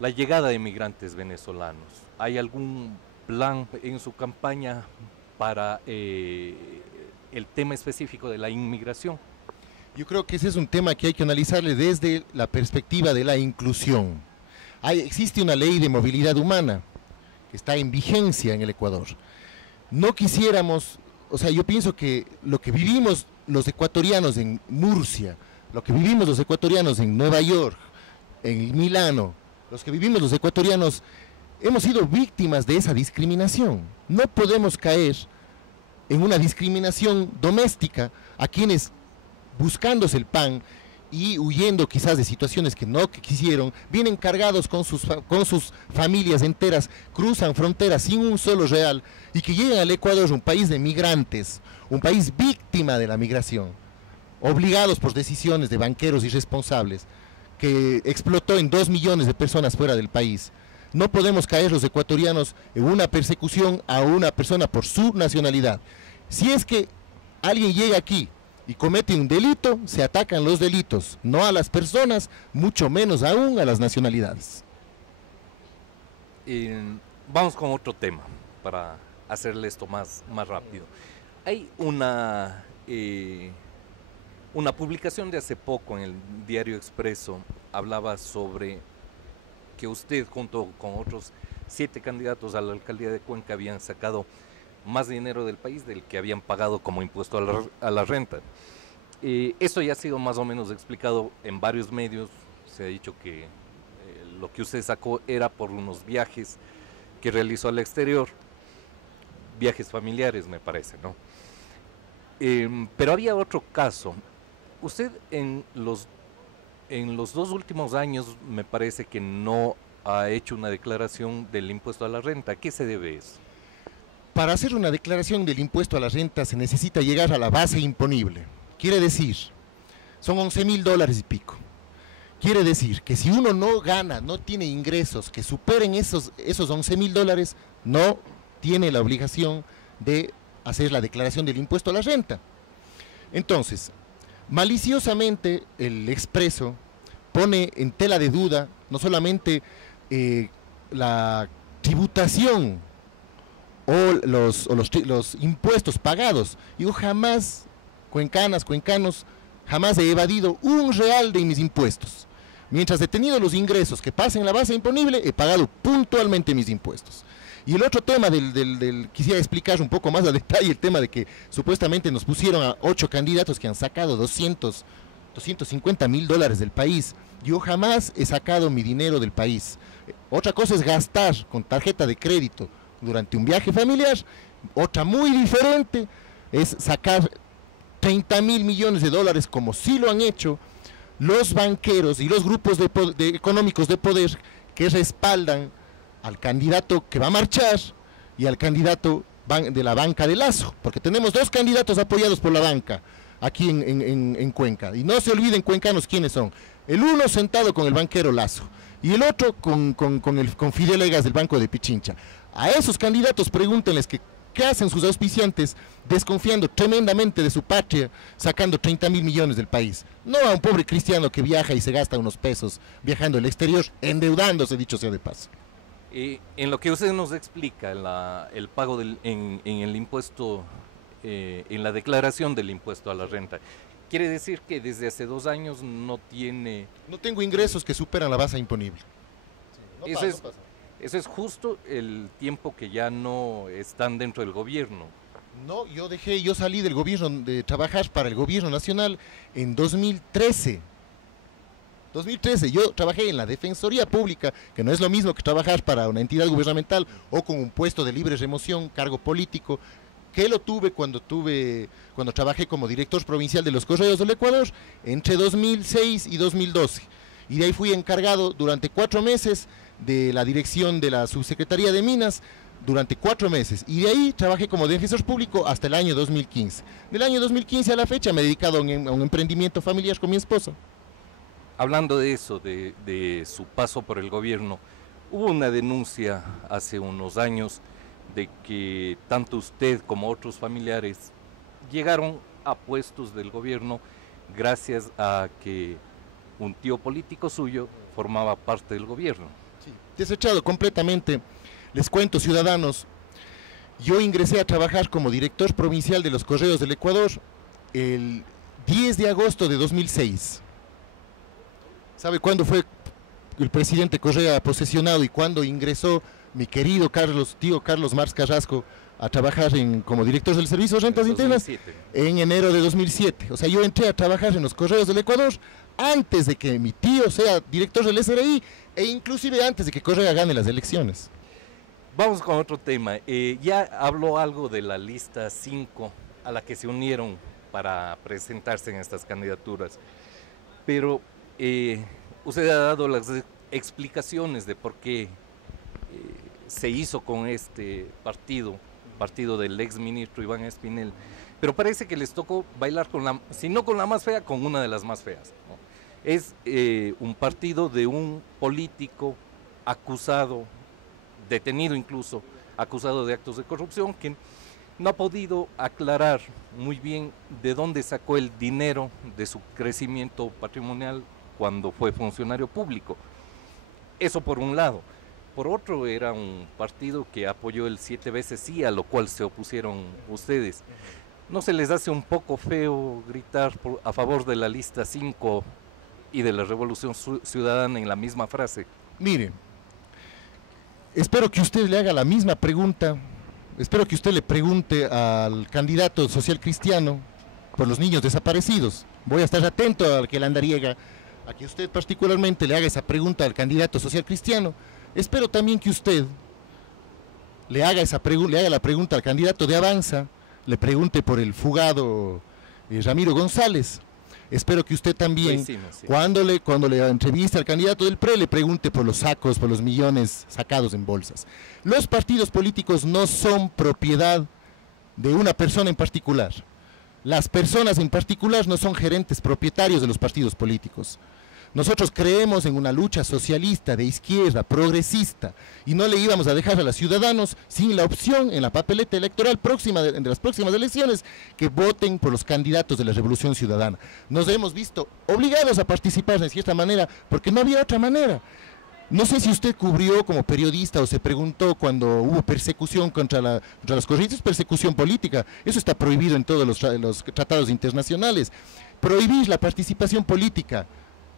la llegada de migrantes venezolanos. ¿Hay algún plan en su campaña para el tema específico de la inmigración? Yo creo que ese es un tema que hay que analizarle desde la perspectiva de la inclusión. Existe una ley de movilidad humana que está en vigencia en el Ecuador. No quisiéramos, o sea, yo pienso que lo que vivimos los ecuatorianos en Murcia, lo que vivimos los ecuatorianos en Nueva York, en Milano, los que vivimos los ecuatorianos, hemos sido víctimas de esa discriminación. No podemos caer en una discriminación doméstica a quienes, buscándose el pan y huyendo quizás de situaciones que no quisieron, vienen cargados con sus familias enteras, cruzan fronteras sin un solo real y que llegan al Ecuador, un país de migrantes, un país víctima de la migración, obligados por decisiones de banqueros irresponsables, que explotó en 2 millones de personas fuera del país. No podemos caer los ecuatorianos en una persecución a una persona por su nacionalidad. Si es que alguien llega aquí y comete un delito, se atacan los delitos, no a las personas, mucho menos aún a las nacionalidades. Vamos con otro tema, para hacerle esto más rápido. Hay una publicación de hace poco en el Diario Expreso, hablaba sobre que usted junto con otros 7 candidatos a la alcaldía de Cuenca habían sacado más dinero del país del que habían pagado como impuesto a la renta. Esto ya ha sido más o menos explicado en varios medios. Se ha dicho que lo que usted sacó era por unos viajes que realizó al exterior, viajes familiares me parece, ¿no? Pero había otro caso. Usted en los 2 últimos años me parece que no ha hecho una declaración del impuesto a la renta. ¿A qué se debe eso? Para hacer una declaración del impuesto a la renta se necesita llegar a la base imponible. Quiere decir, son $11.000 y pico. Quiere decir que si uno no gana, no tiene ingresos que superen esos $11.000, no tiene la obligación de hacer la declaración del impuesto a la renta. Entonces, maliciosamente el Expreso pone en tela de duda no solamente la tributación o los impuestos pagados. Yo jamás, cuencanos, jamás he evadido un real de mis impuestos. Mientras he tenido los ingresos que pasen la base imponible, he pagado puntualmente mis impuestos. Y el otro tema quisiera explicar un poco más a detalle el tema de que supuestamente nos pusieron a 8 candidatos que han sacado $250.000 del país. Yo jamás he sacado mi dinero del país. Otra cosa es gastar con tarjeta de crédito durante un viaje familiar. Otra muy diferente es sacar $30.000 millones como sí lo han hecho los banqueros y los grupos económicos de poder que respaldan al candidato que va a marchar y al candidato de la banca de Lazo, porque tenemos 2 candidatos apoyados por la banca aquí en Cuenca, y no se olviden, cuencanos, quiénes son. El uno sentado con el banquero Lazo y el otro con Fidel Egas del Banco de Pichincha. A esos candidatos pregúntenles qué hacen sus auspiciantes desconfiando tremendamente de su patria, sacando $30.000 millones del país. No a un pobre cristiano que viaja y se gasta unos pesos viajando al exterior, endeudándose, dicho sea de paso. En lo que usted nos explica, el pago en el impuesto, en la declaración del impuesto a la renta, quiere decir que desde hace 2 años no tengo ingresos que superan la base imponible. Sí, eso es justo el tiempo que ya no están dentro del gobierno. No, yo salí del gobierno de trabajar para el gobierno nacional en 2013. Yo trabajé en la Defensoría Pública, que no es lo mismo que trabajar para una entidad gubernamental o con un puesto de libre remoción, cargo político, que lo tuve cuando trabajé como director provincial de los Correos del Ecuador entre 2006 y 2012. Y de ahí fui encargado durante 4 meses de la dirección de la Subsecretaría de Minas durante 4 meses. Y de ahí trabajé como defensor público hasta el año 2015. Del año 2015 a la fecha me he dedicado a un emprendimiento familiar con mi esposa. Hablando de eso, de su paso por el gobierno, hubo una denuncia hace unos años de que tanto usted como otros familiares llegaron a puestos del gobierno gracias a que un tío político suyo formaba parte del gobierno. Sí, desechado completamente. Les cuento, ciudadanos, Yo ingresé a trabajar como director provincial de los Correos del Ecuador el 10 de agosto de 2006. ¿Sabe cuándo fue el presidente Correa posesionado y cuándo ingresó mi querido tío Carlos Marx Carrasco a trabajar como director del Servicio de Rentas Internas? En enero de 2007. O sea, yo entré a trabajar en los Correos del Ecuador antes de que mi tío sea director del SRI e inclusive antes de que Correa gane las elecciones. Vamos con otro tema. Ya habló algo de la lista 5 a la que se unieron para presentarse en estas candidaturas, pero usted ha dado las explicaciones de por qué se hizo con este partido del ex ministro Iván Espinel, pero parece que les tocó bailar si no con la más fea, con una de las más feas, ¿no? Es un partido de un político acusado, detenido incluso, acusado de actos de corrupción, que no ha podido aclarar muy bien de dónde sacó el dinero de su crecimiento patrimonial cuando fue funcionario público. Eso por un lado. Por otro, era un partido que apoyó el 7 veces sí, a lo cual se opusieron ustedes. ¿No se les hace un poco feo gritar a favor de la lista 5 y de la Revolución Ciudadana en la misma frase? Mire, espero que usted le haga la misma pregunta, espero que usted le pregunte al candidato social cristiano por los niños desaparecidos. Voy a estar atento al que la andariega, a que usted particularmente le haga esa pregunta al candidato social cristiano. Espero también que usted le haga la pregunta al candidato de Avanza, le pregunte por el fugado Ramiro González. Espero que usted también, sí. Cuando le entreviste al candidato del PRE, le pregunte por los sacos, por los millones sacados en bolsas. Los partidos políticos no son propiedad de una persona en particular. Las personas en particular no son gerentes propietarios de los partidos políticos. Nosotros creemos en una lucha socialista, de izquierda, progresista, y no le íbamos a dejar a los ciudadanos sin la opción en la papeleta electoral de las próximas elecciones que voten por los candidatos de la Revolución Ciudadana. Nos hemos visto obligados a participar de cierta manera porque no había otra manera. No sé si usted cubrió como periodista o se preguntó cuando hubo persecución contra los correístas, persecución política. Eso está prohibido en todos los tratados internacionales. Prohibir la participación política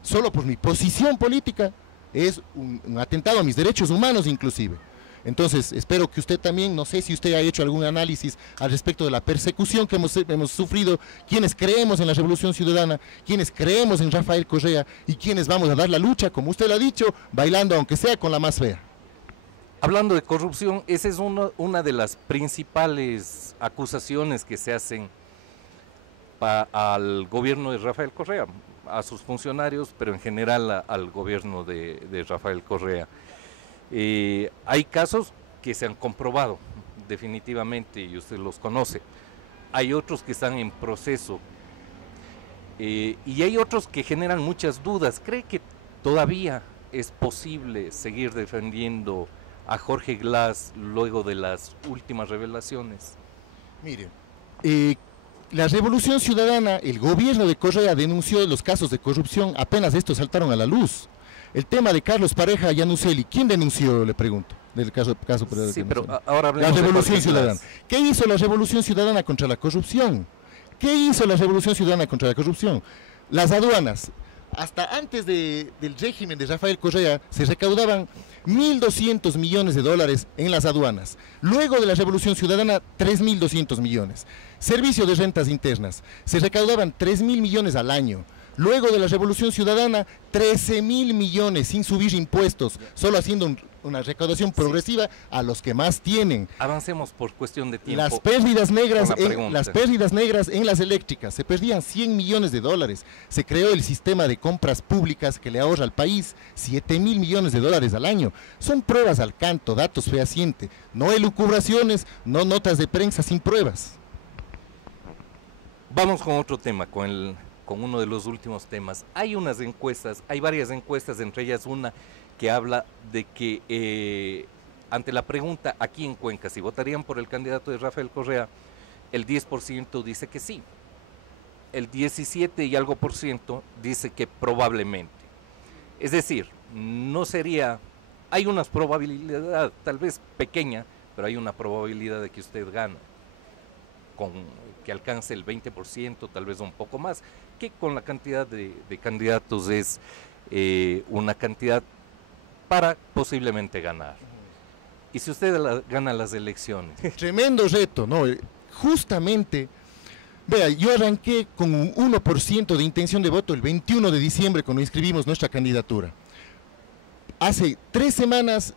solo por mi posición política es un atentado a mis derechos humanos inclusive. Entonces espero que usted también, no sé si usted ha hecho algún análisis al respecto de la persecución que hemos sufrido, quienes creemos en la Revolución Ciudadana, quienes creemos en Rafael Correa y quienes vamos a dar la lucha, como usted lo ha dicho, bailando aunque sea con la más fea. Hablando de corrupción, esa es una de las principales acusaciones que se hacen al gobierno de Rafael Correa, a sus funcionarios, pero en general al gobierno de Rafael Correa. Hay casos que se han comprobado definitivamente y usted los conoce. Hay otros que están en proceso y hay otros que generan muchas dudas. ¿Cree que todavía es posible seguir defendiendo a Jorge Glass luego de las últimas revelaciones? Mire, la Revolución Ciudadana, el gobierno de Correa denunció los casos de corrupción apenas estos saltaron a la luz. El tema de Carlos Pareja Yanuseli, ¿quién denunció, le pregunto? Del caso sí, pero ahora la Revolución Ciudadana. ¿Qué hizo la Revolución Ciudadana contra la corrupción? ¿Qué hizo la Revolución Ciudadana contra la corrupción? Las aduanas. Hasta antes del régimen de Rafael Correa se recaudaban 1.200 millones de dólares en las aduanas. Luego de la Revolución Ciudadana, 3.200 millones. Servicio de rentas internas, se recaudaban 3.000 millones al año. Luego de la Revolución Ciudadana, 13.000 millones sin subir impuestos, solo haciendo una recaudación progresiva a los que más tienen. Avancemos por cuestión de tiempo. Las pérdidas negras en las eléctricas, se perdían 100 millones de dólares. Se creó el sistema de compras públicas que le ahorra al país 7.000 millones de dólares al año. Son pruebas al canto, datos fehacientes, no elucubraciones, no notas de prensa sin pruebas. Vamos con otro tema, con uno de los últimos temas. Hay varias encuestas, entre ellas una que habla de que ante la pregunta aquí en Cuenca si votarían por el candidato de Rafael Correa, el 10% dice que sí, el 17 y algo por ciento dice que probablemente. Es decir, hay una probabilidad tal vez pequeña, pero hay una probabilidad de que usted gane, que alcance el 20%, tal vez un poco más, que con la cantidad de candidatos es una cantidad para posiblemente ganar. Y si usted gana las elecciones. Tremendo reto, ¿no? Justamente, vea, yo arranqué con un 1% de intención de voto el 21 de diciembre cuando inscribimos nuestra candidatura. Hace 3 semanas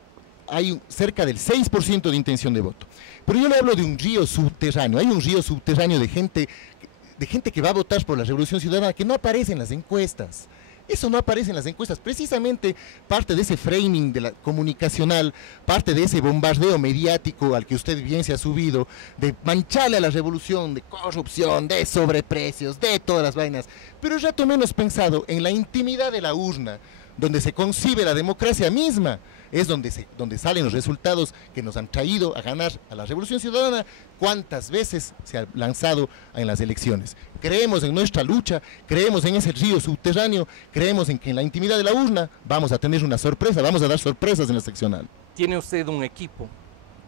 hay cerca del 6% de intención de voto. Pero yo le hablo de un río subterráneo, hay un río subterráneo de gente que va a votar por la Revolución Ciudadana que no aparece en las encuestas. Eso no aparece en las encuestas, precisamente parte de ese framing comunicacional, parte de ese bombardeo mediático al que usted bien se ha subido, de mancharle a la revolución, de corrupción, de sobreprecios, de todas las vainas, pero ya rato menos pensado en la intimidad de la urna, donde se concibe la democracia misma, es donde salen los resultados que nos han traído a ganar a la Revolución Ciudadana. ¿Cuántas veces se ha lanzado en las elecciones? Creemos en nuestra lucha, creemos en ese río subterráneo, creemos en que en la intimidad de la urna vamos a tener una sorpresa, vamos a dar sorpresas en la seccional. ¿Tiene usted un equipo?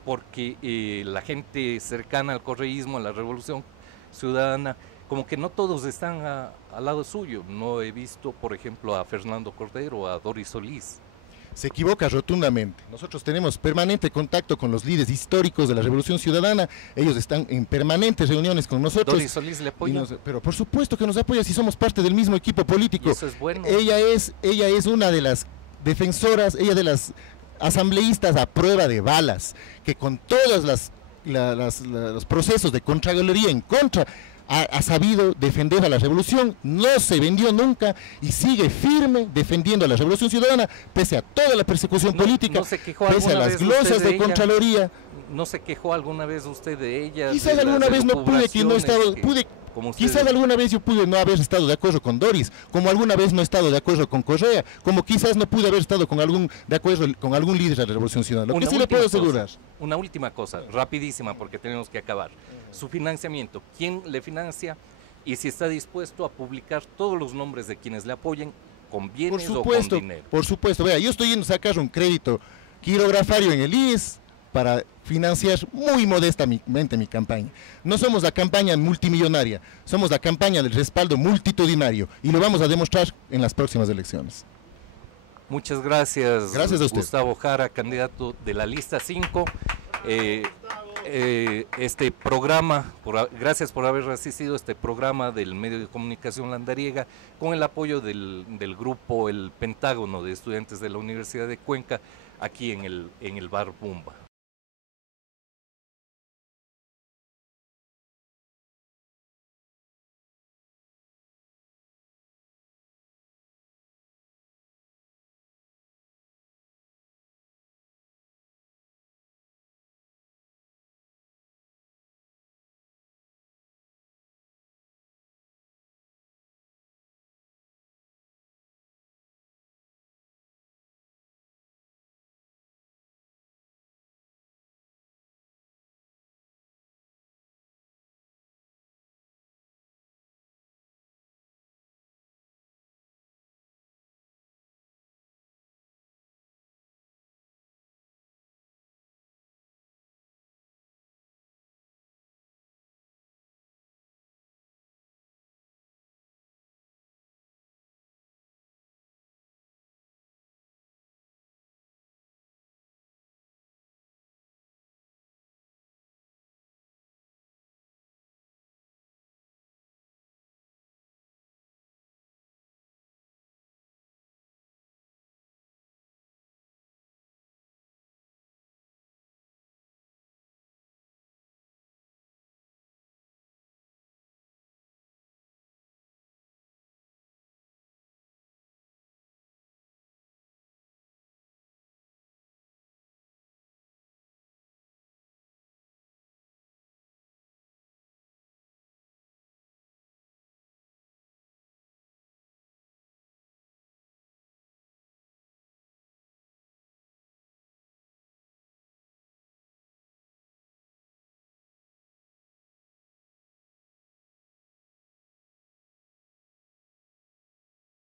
Porque la gente cercana al correísmo, a la Revolución Ciudadana, como que no todos están al lado suyo. No he visto, por ejemplo, a Fernando Cordero, a Doris Solís. Se equivoca rotundamente. Nosotros tenemos permanente contacto con los líderes históricos de la Revolución Ciudadana. Ellos están en permanentes reuniones con nosotros. ¿Doris Solís le apoya? Pero por supuesto que nos apoya si somos parte del mismo equipo político. Y eso es bueno. Ella es una de las defensoras, ella de las asambleístas a prueba de balas, que con todos los procesos de contragalería en contra ha sabido defender a la revolución, no se vendió nunca y sigue firme defendiendo a la Revolución Ciudadana pese a toda la persecución política, pese a las glosas de Contraloría. ¿No se quejó alguna vez usted de ella? Quizás alguna vez no pude, quizás alguna vez yo pude no haber estado de acuerdo con Doris, como alguna vez no he estado de acuerdo con Correa, como quizás no pude haber estado de acuerdo con algún líder de la Revolución Ciudadana. Lo que sí le puedo asegurar. Una última cosa, rapidísima, porque tenemos que acabar. Su financiamiento, ¿quién le financia? Y si está dispuesto a publicar todos los nombres de quienes le apoyen, con bienes o con dinero. Por supuesto, vea, yo estoy yendo a sacar un crédito quirografario en el IES para financiar muy modestamente mi campaña. No somos la campaña multimillonaria, somos la campaña del respaldo multitudinario y lo vamos a demostrar en las próximas elecciones. Muchas gracias, gracias a usted. Gustavo Jara, candidato de la lista 5. Este programa, gracias por haber asistido a este programa del medio de comunicación Landariega con el apoyo del grupo El Pentágono de estudiantes de la Universidad de Cuenca aquí en el Bar Bumba.